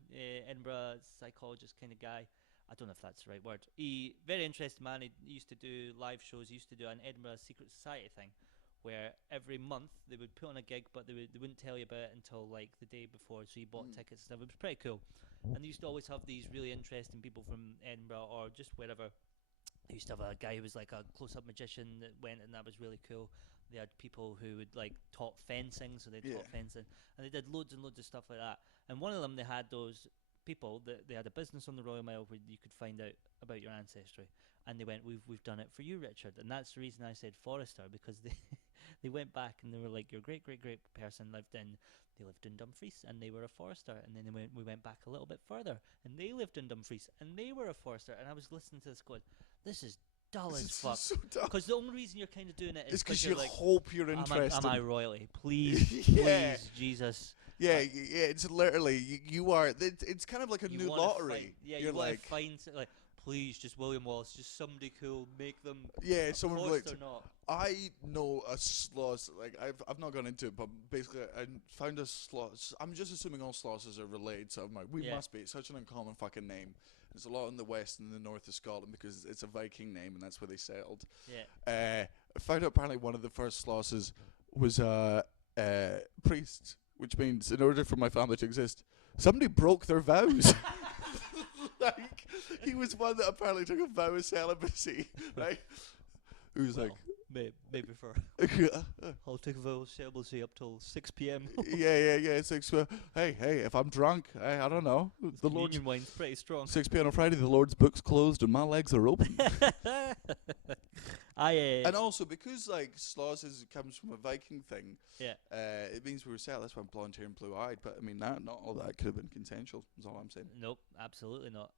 Edinburgh psychologist kind of guy. I don't know if that's the right word. He very interesting man. He used to do live shows. He used to do an Edinburgh Secret Society thing, where every month they would put on a gig, but they wouldn't tell you about it until like the day before. So you bought tickets and stuff. It was pretty cool. And they used to always have these really interesting people from Edinburgh or just wherever. They used to have a guy who was like a close-up magician that went, and that was really cool. They had people who would like taught fencing, so they taught fencing, and they did loads and loads of stuff like that. And one of them, they had those people that they had a business on the Royal Mile where you could find out about your ancestry, and they went, we've done it for you, Richard, and that's the reason I said Forrester, because they went back and they were like, your great person lived in Dumfries and they were a Forrester, and then we went back a little bit further and they lived in Dumfries and they were a Forrester, and I was listening to this going, this is dull as fuck, so dumb. because the only reason you're kind of doing it is It's because you're you like, hope you're interested. am I royalty? Please, Yeah. please, Jesus. Yeah, it's literally you are. It's kind of like a You new wanna lottery. You're You're like, like, find like, please, just William Wallace, just somebody cool, make them. yeah, someone Forced like. or not. I know a sloss. Like I've not gone into it, but basically I found a sloss. I'm just assuming all slosses are related. So I'm like, we Yeah. must be. It's such an uncommon fucking name. There's a lot in the west and the north of Scotland because it's a Viking name and that's where they settled. Yeah. I found out apparently one of the first slosses was a priest, which means in order for my family to exist, somebody broke their vows. Like, he was one that apparently took a vow of celibacy, right? Who was like, Maybe for yeah, I'll take a vow of celibacy up till 6 p.m. yeah. It's like, hey, if I'm drunk, I don't know. The Lord's Communion wine's pretty strong. 6 p.m. on Friday, the Lord's book's closed and my legs are open. And also because like sloss comes from a Viking thing, yeah. it means we were settled. That's why I'm blonde hair and blue eyed. But I mean, not all that could have been consensual. Is all I'm saying. Nope, absolutely not.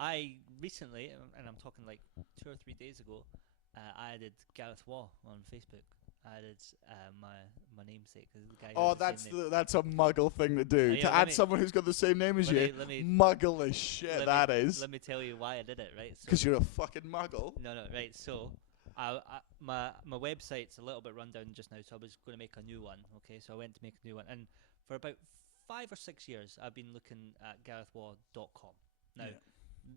I recently, and I'm talking like 2 or 3 days ago, I added Gareth Waugh on Facebook. I added my namesake. The guy who Oh, has the same name. that's a muggle thing to do. Yeah, To let add me- someone who's got the same name as you, let me- muggle as shit. That is Let me tell you why I did it, right? So, because you're a fucking muggle. no, right. So, my website's a little bit run down just now, so I was going to make a new one. Okay, so I went to make a new one, and for about 5 or 6 years, I've been looking at GarethWaugh.com. Now,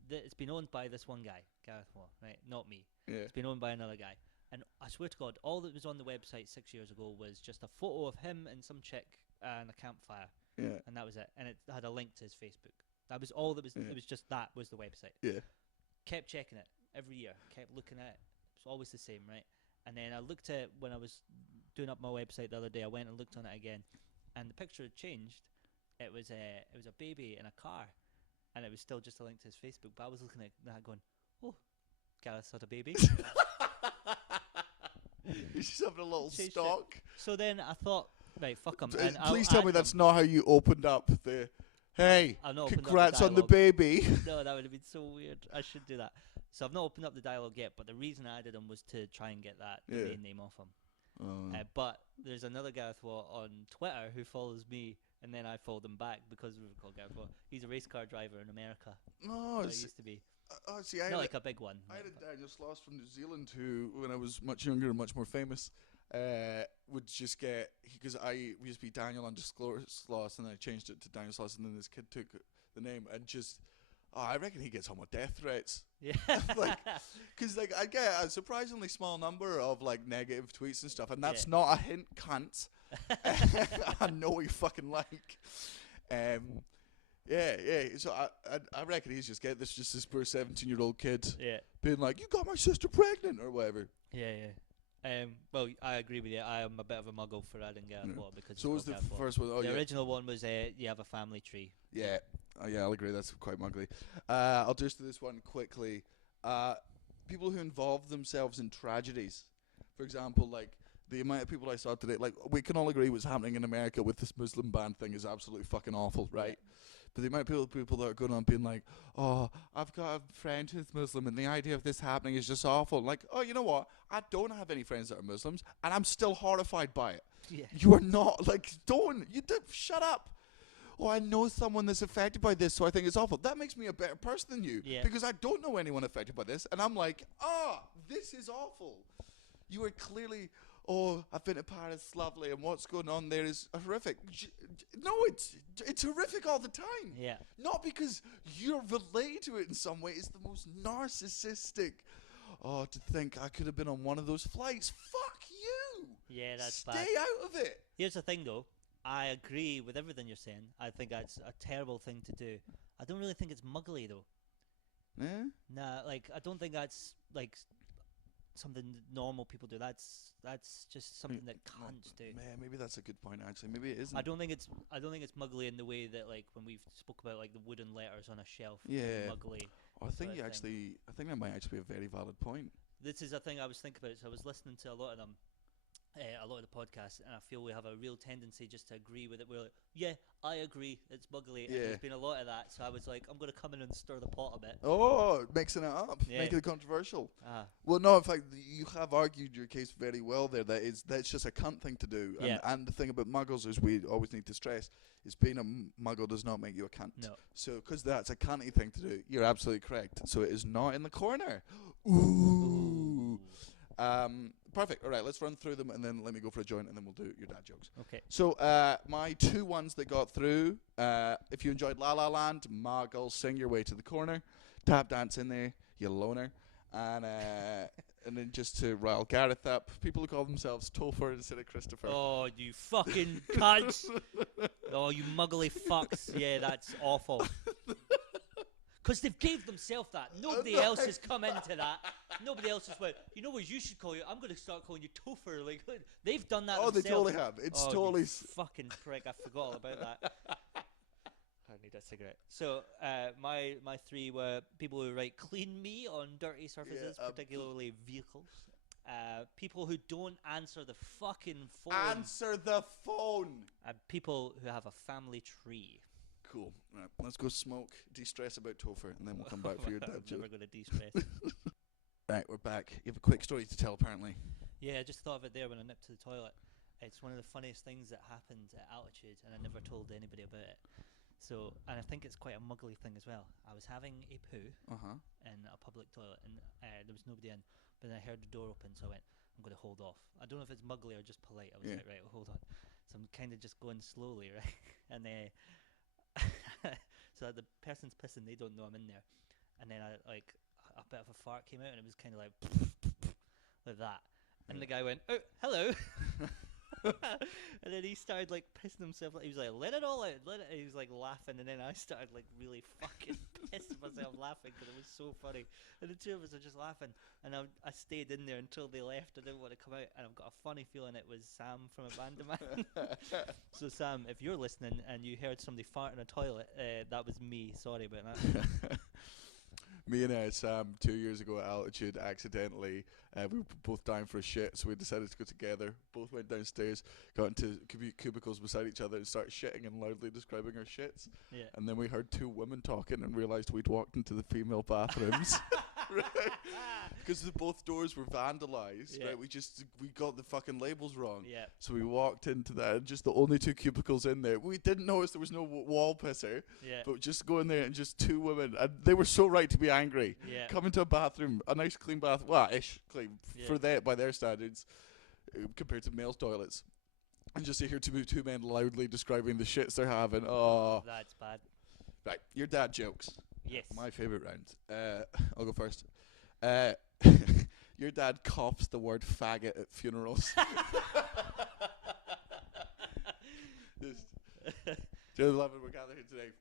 it's been owned by this one guy, Gareth Waugh, right? Not me. Yeah. It's been owned by another guy. And I swear to God, all that was on the website 6 years ago was just a photo of him and some chick and a campfire, Yeah. and that was it. And it had a link to his Facebook. That was all that was. Yeah. It was just that was the website. Yeah. Kept checking it every year. Kept looking at it. It's always the same, right? And then I looked at it when I was doing up my website the other day. I went and looked on it again, and the picture had changed. It was a baby in a car, and it was still just a link to his Facebook. But I was looking at that going, oh, Gareth's had a baby. You're just having a little Changed it. stock. So then I thought, right, fuck him. Please tell me that's not how you opened up the. Hey, I've not opened up the congrats on the dialogue. baby. No, that would have been so weird. I should do that. So I've not opened up the dialogue yet, but the reason I added him was to try and get that Yeah. domain name off him. But there's another Gareth Waugh on Twitter who follows me, and then I followed him back because we were called Gareth Waugh. He's a race car driver in America. Oh, Or he used to be. see, Not like a big one. I had a Daniel Sloss from New Zealand who, when I was much younger and much more famous, would just get, because we used to be Daniel underscore Sloss, and then I changed it to Daniel Sloss, and then this kid took the name and just, I reckon he gets on with death threats. Yeah. Because I get a surprisingly small number of like negative tweets and stuff, and that's Yeah. not a hint, cunt. I know what you fucking like. Yeah. So I reckon he's just this poor 17-year-old kid Yeah. being like, "You got my sister pregnant" or whatever. Yeah. Well, I agree with you. I am a bit of a muggle for adding Gareth Yeah. Waugh because So it's was the called Gareth Waugh. first one? Oh The yeah, original one was you have a family tree. yeah. Oh yeah, I'll agree. That's quite muggly. I'll just do this one quickly. People who involve themselves in tragedies, for example, like the amount of people I saw today. Like we can all agree what's happening in America with this Muslim ban thing is absolutely fucking awful, right? But the amount of people that are going on being like, "Oh, I've got a friend who's Muslim, and the idea of this happening is just awful." Like, oh, you know what? I don't have any friends that are Muslims, and I'm still horrified by it. Yeah. You are not like, shut up. Oh, I know someone that's affected by this, so I think it's awful. That makes me a better person than you, Yeah. because I don't know anyone affected by this, and I'm like, this is awful. You are clearly, I've been to Paris, lovely, and what's going on there is horrific. No, it's horrific all the time. Yeah. Not because you're related to it in some way. It's the most narcissistic. Oh, to think I could have been on one of those flights. Fuck you. Yeah, that's Stay bad. out of it. Here's the thing, though. I agree with everything you're saying. I think that's a terrible thing to do. I don't really think it's muggly, though. Yeah. Nah, like, I don't think that's, like, something that normal people do. That's just something that cunts do. Man, maybe that's a good point. Actually, maybe it isn't. I don't think it's muggly in the way that, like, when we've spoke about like the wooden letters on a shelf. Yeah. Muggly. I think I think that might actually be a very valid point. This is a thing I was thinking about. So I was listening to a lot of them. A lot of the podcasts, and I feel we have a real tendency just to agree with it. We're like, yeah, I agree, it's muggly. And there's been a lot of that, so I was like, I'm going to come in and stir the pot a bit. Oh, mixing it up, making it controversial. Well, no, in fact, you have argued your case very well there. That's just a cunt thing to do. And the thing about muggles is we always need to stress is being a muggle does not make you a cunt. No. So, because that's a cunty thing to do, you're absolutely correct. So it is not in the corner. Ooh. Perfect. All right, let's run through them and then let me go for a joint and then we'll do your dad jokes. Okay. So my 2 ones that got through, if you enjoyed La La Land, Muggle, Sing Your Way to the Corner, Tap Dance in there, you loner. And then just to rile Gareth up, people who call themselves Topher instead of Christopher. Oh, you fucking cunts. Oh, you muggly fucks. Yeah, that's awful. Because they've gave themselves that. Nobody else has come into that. Nobody else has went, you know what you should call you? I'm going to start calling you Topher. Like, they've done that themselves. They totally have. It's totally... You fucking prick. I forgot all about that. I need a cigarette. So, my 3 were people who write clean me on dirty surfaces, particularly vehicles. People who don't answer the fucking phone. Answer the phone! And people who have a family tree. Cool. Right, let's go smoke, de-stress about Topher, and then we'll come back for your dad joke. I'm never going to de-stress. Right, we're back. You have a quick story to tell, apparently. Yeah, I just thought of it there when I nipped to the toilet. It's one of the funniest things that happened at Altitude, and I never told anybody about it. So, and I think it's quite a muggly thing as well. I was having a poo in a public toilet, and there was nobody in, but then I heard the door open, so I went, I'm going to hold off. I don't know if it's muggly or just polite. I was like, right, hold on. So I'm kind of just going slowly, right? And so the person's pissing, they don't know I'm in there, and then a bit of a fart came out, and it was kind of like like that, and the guy went, oh, hello. And then he started like pissing himself. He was like, let it all out, let it. He was like laughing, and then I started like really fucking pissing myself laughing because it was so funny. And the 2 of us are just laughing, and I stayed in there until they left. I didn't want to come out, and I've got a funny feeling it was Sam from Abandonment. So Sam, if you're listening and you heard somebody fart in a toilet, that was me. Sorry about that. Me and Sam 2 years ago at Altitude accidentally, we were both down for a shit, so we decided to go together. Both went downstairs, got into cubicles beside each other and started shitting and loudly describing our shits. Yeah. And then we heard 2 women talking and realised we'd walked into the female bathrooms. Because both doors were vandalised, right? We got the fucking labels wrong. Yeah. So we walked into that, and just the only 2 cubicles in there. We didn't notice there was no wall pisser. Yeah. But just go in there and just 2 women, and they were so right to be angry. Yeah. Come into a bathroom, a nice clean bath, ish clean for by their standards, compared to male toilets, and just to hear 2 men loudly describing the shits they're having. Oh, that's bad. Right, your dad jokes. Yes. My favourite round. I'll go first. Your dad coughs the word faggot at funerals. Just 11, we're gathered here today.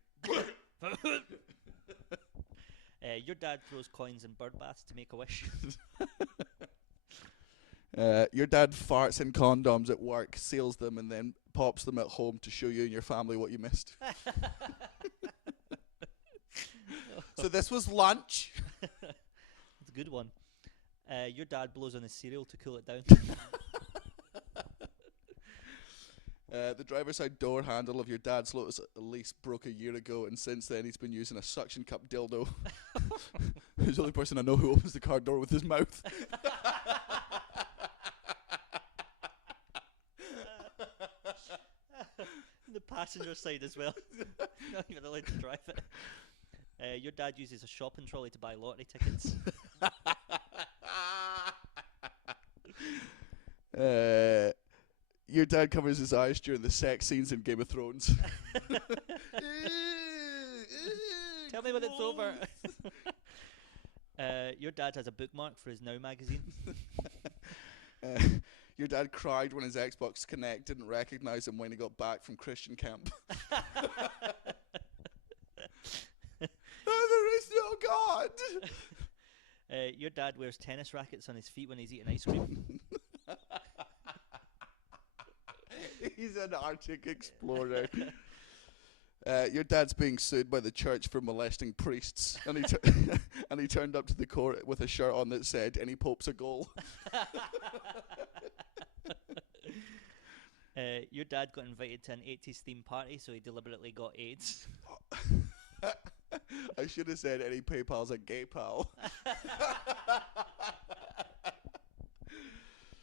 Your dad throws coins in bird baths to make a wish. Your dad farts in condoms at work, seals them, and then pops them at home to show you and your family what you missed. So this was lunch. It's a good one. Your dad blows on his cereal to cool it down. The driver's side door handle of your dad's Lotus Elise broke a year ago, and since then he's been using a suction cup dildo. He's the only person I know who opens the car door with his mouth. The passenger side as well. Not even allowed to drive it. Your dad uses a shopping trolley to buy lottery tickets. Your dad covers his eyes during the sex scenes in Game of Thrones. Tell me when it's over. Your dad has a bookmark for his Now magazine. Your dad cried when his Xbox Connect didn't recognize him when he got back from Christian camp. There is no God. Your dad wears tennis rackets on his feet when he's eating ice cream. He's an Arctic explorer. Your dad's being sued by the church for molesting priests, and he turned up to the court with a shirt on that said, "Any pope's a goal." Your dad got invited to an 80s themed party, so he deliberately got AIDS. I should have said, "Any PayPal's a gay pal."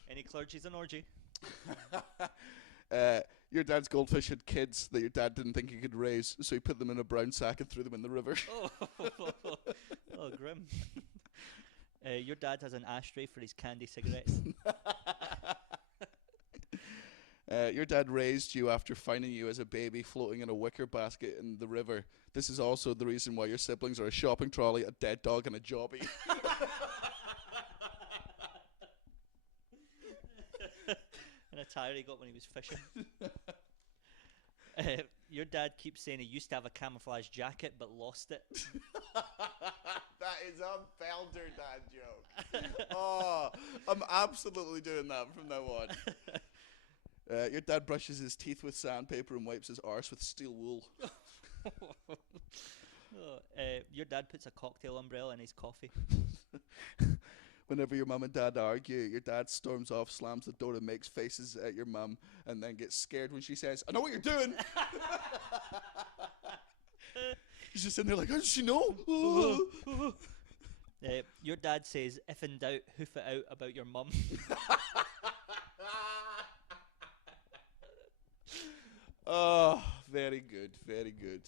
Any clergy's an orgy. Your dad's goldfish had kids that your dad didn't think he could raise, so he put them in a brown sack and threw them in the river. Oh, grim. Your dad has an ashtray for his candy cigarettes. Your dad raised you after finding you as a baby floating in a wicker basket in the river. This is also the reason why your siblings are a shopping trolley, a dead dog, and a jobby. And a tire he got when he was fishing. Your dad keeps saying he used to have a camouflage jacket but lost it. That is a belter dad joke. Oh, I'm absolutely doing that from now on. Your dad brushes his teeth with sandpaper and wipes his arse with steel wool. Your dad puts a cocktail umbrella in his coffee. Whenever your mum and dad argue, your dad storms off, slams the door and makes faces at your mum, and then gets scared when she says, "I know what you're doing." He's just sitting there like, "How does she know?" Your dad says, "If in doubt, hoof it out about your mum." Oh, very good, very good.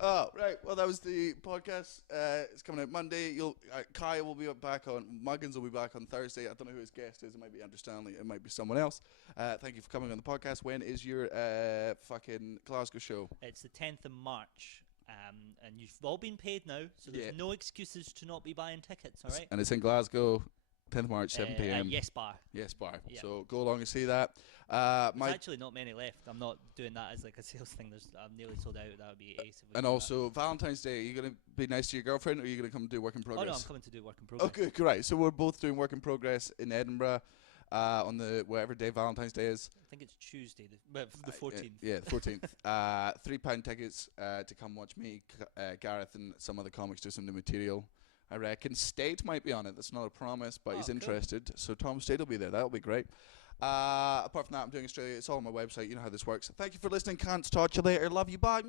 Oh, right. Well, that was the podcast. It's coming out Monday. Kai will be back on. Muggins will be back on Thursday. I don't know who his guest is. It might be Andrew Stanley. It might be someone else. Thank you for coming on the podcast. When is your fucking Glasgow show? It's the 10th of March. And you've all been paid now, so there's no excuses to not be buying tickets, all right? And it's in Glasgow, 10th March, 7 p.m. Yes Bar. Yes Bar. Yeah. So go along and see that. There's actually not many left. I'm not doing that as like a sales thing. I'm nearly sold out. That would be ace. If we And do also, that. Valentine's Day, are you going to be nice to your girlfriend, or are you going to come do work in progress? Oh no, I'm coming to do work in progress. Okay, great. So we're both doing work in progress in Edinburgh on the whatever day Valentine's Day is. I think it's Tuesday, the 14th. Yeah, the 14th. £3 tickets to come watch me, Gareth, and some other comics do some new material. I reckon State might be on it. That's not a promise, but he's cool. interested. So Tom State will be there. That'll be great. Apart from that, I'm doing Australia. It's all on my website. You know how this works. Thank you for listening. Can't talk to you later. Love you. Bye.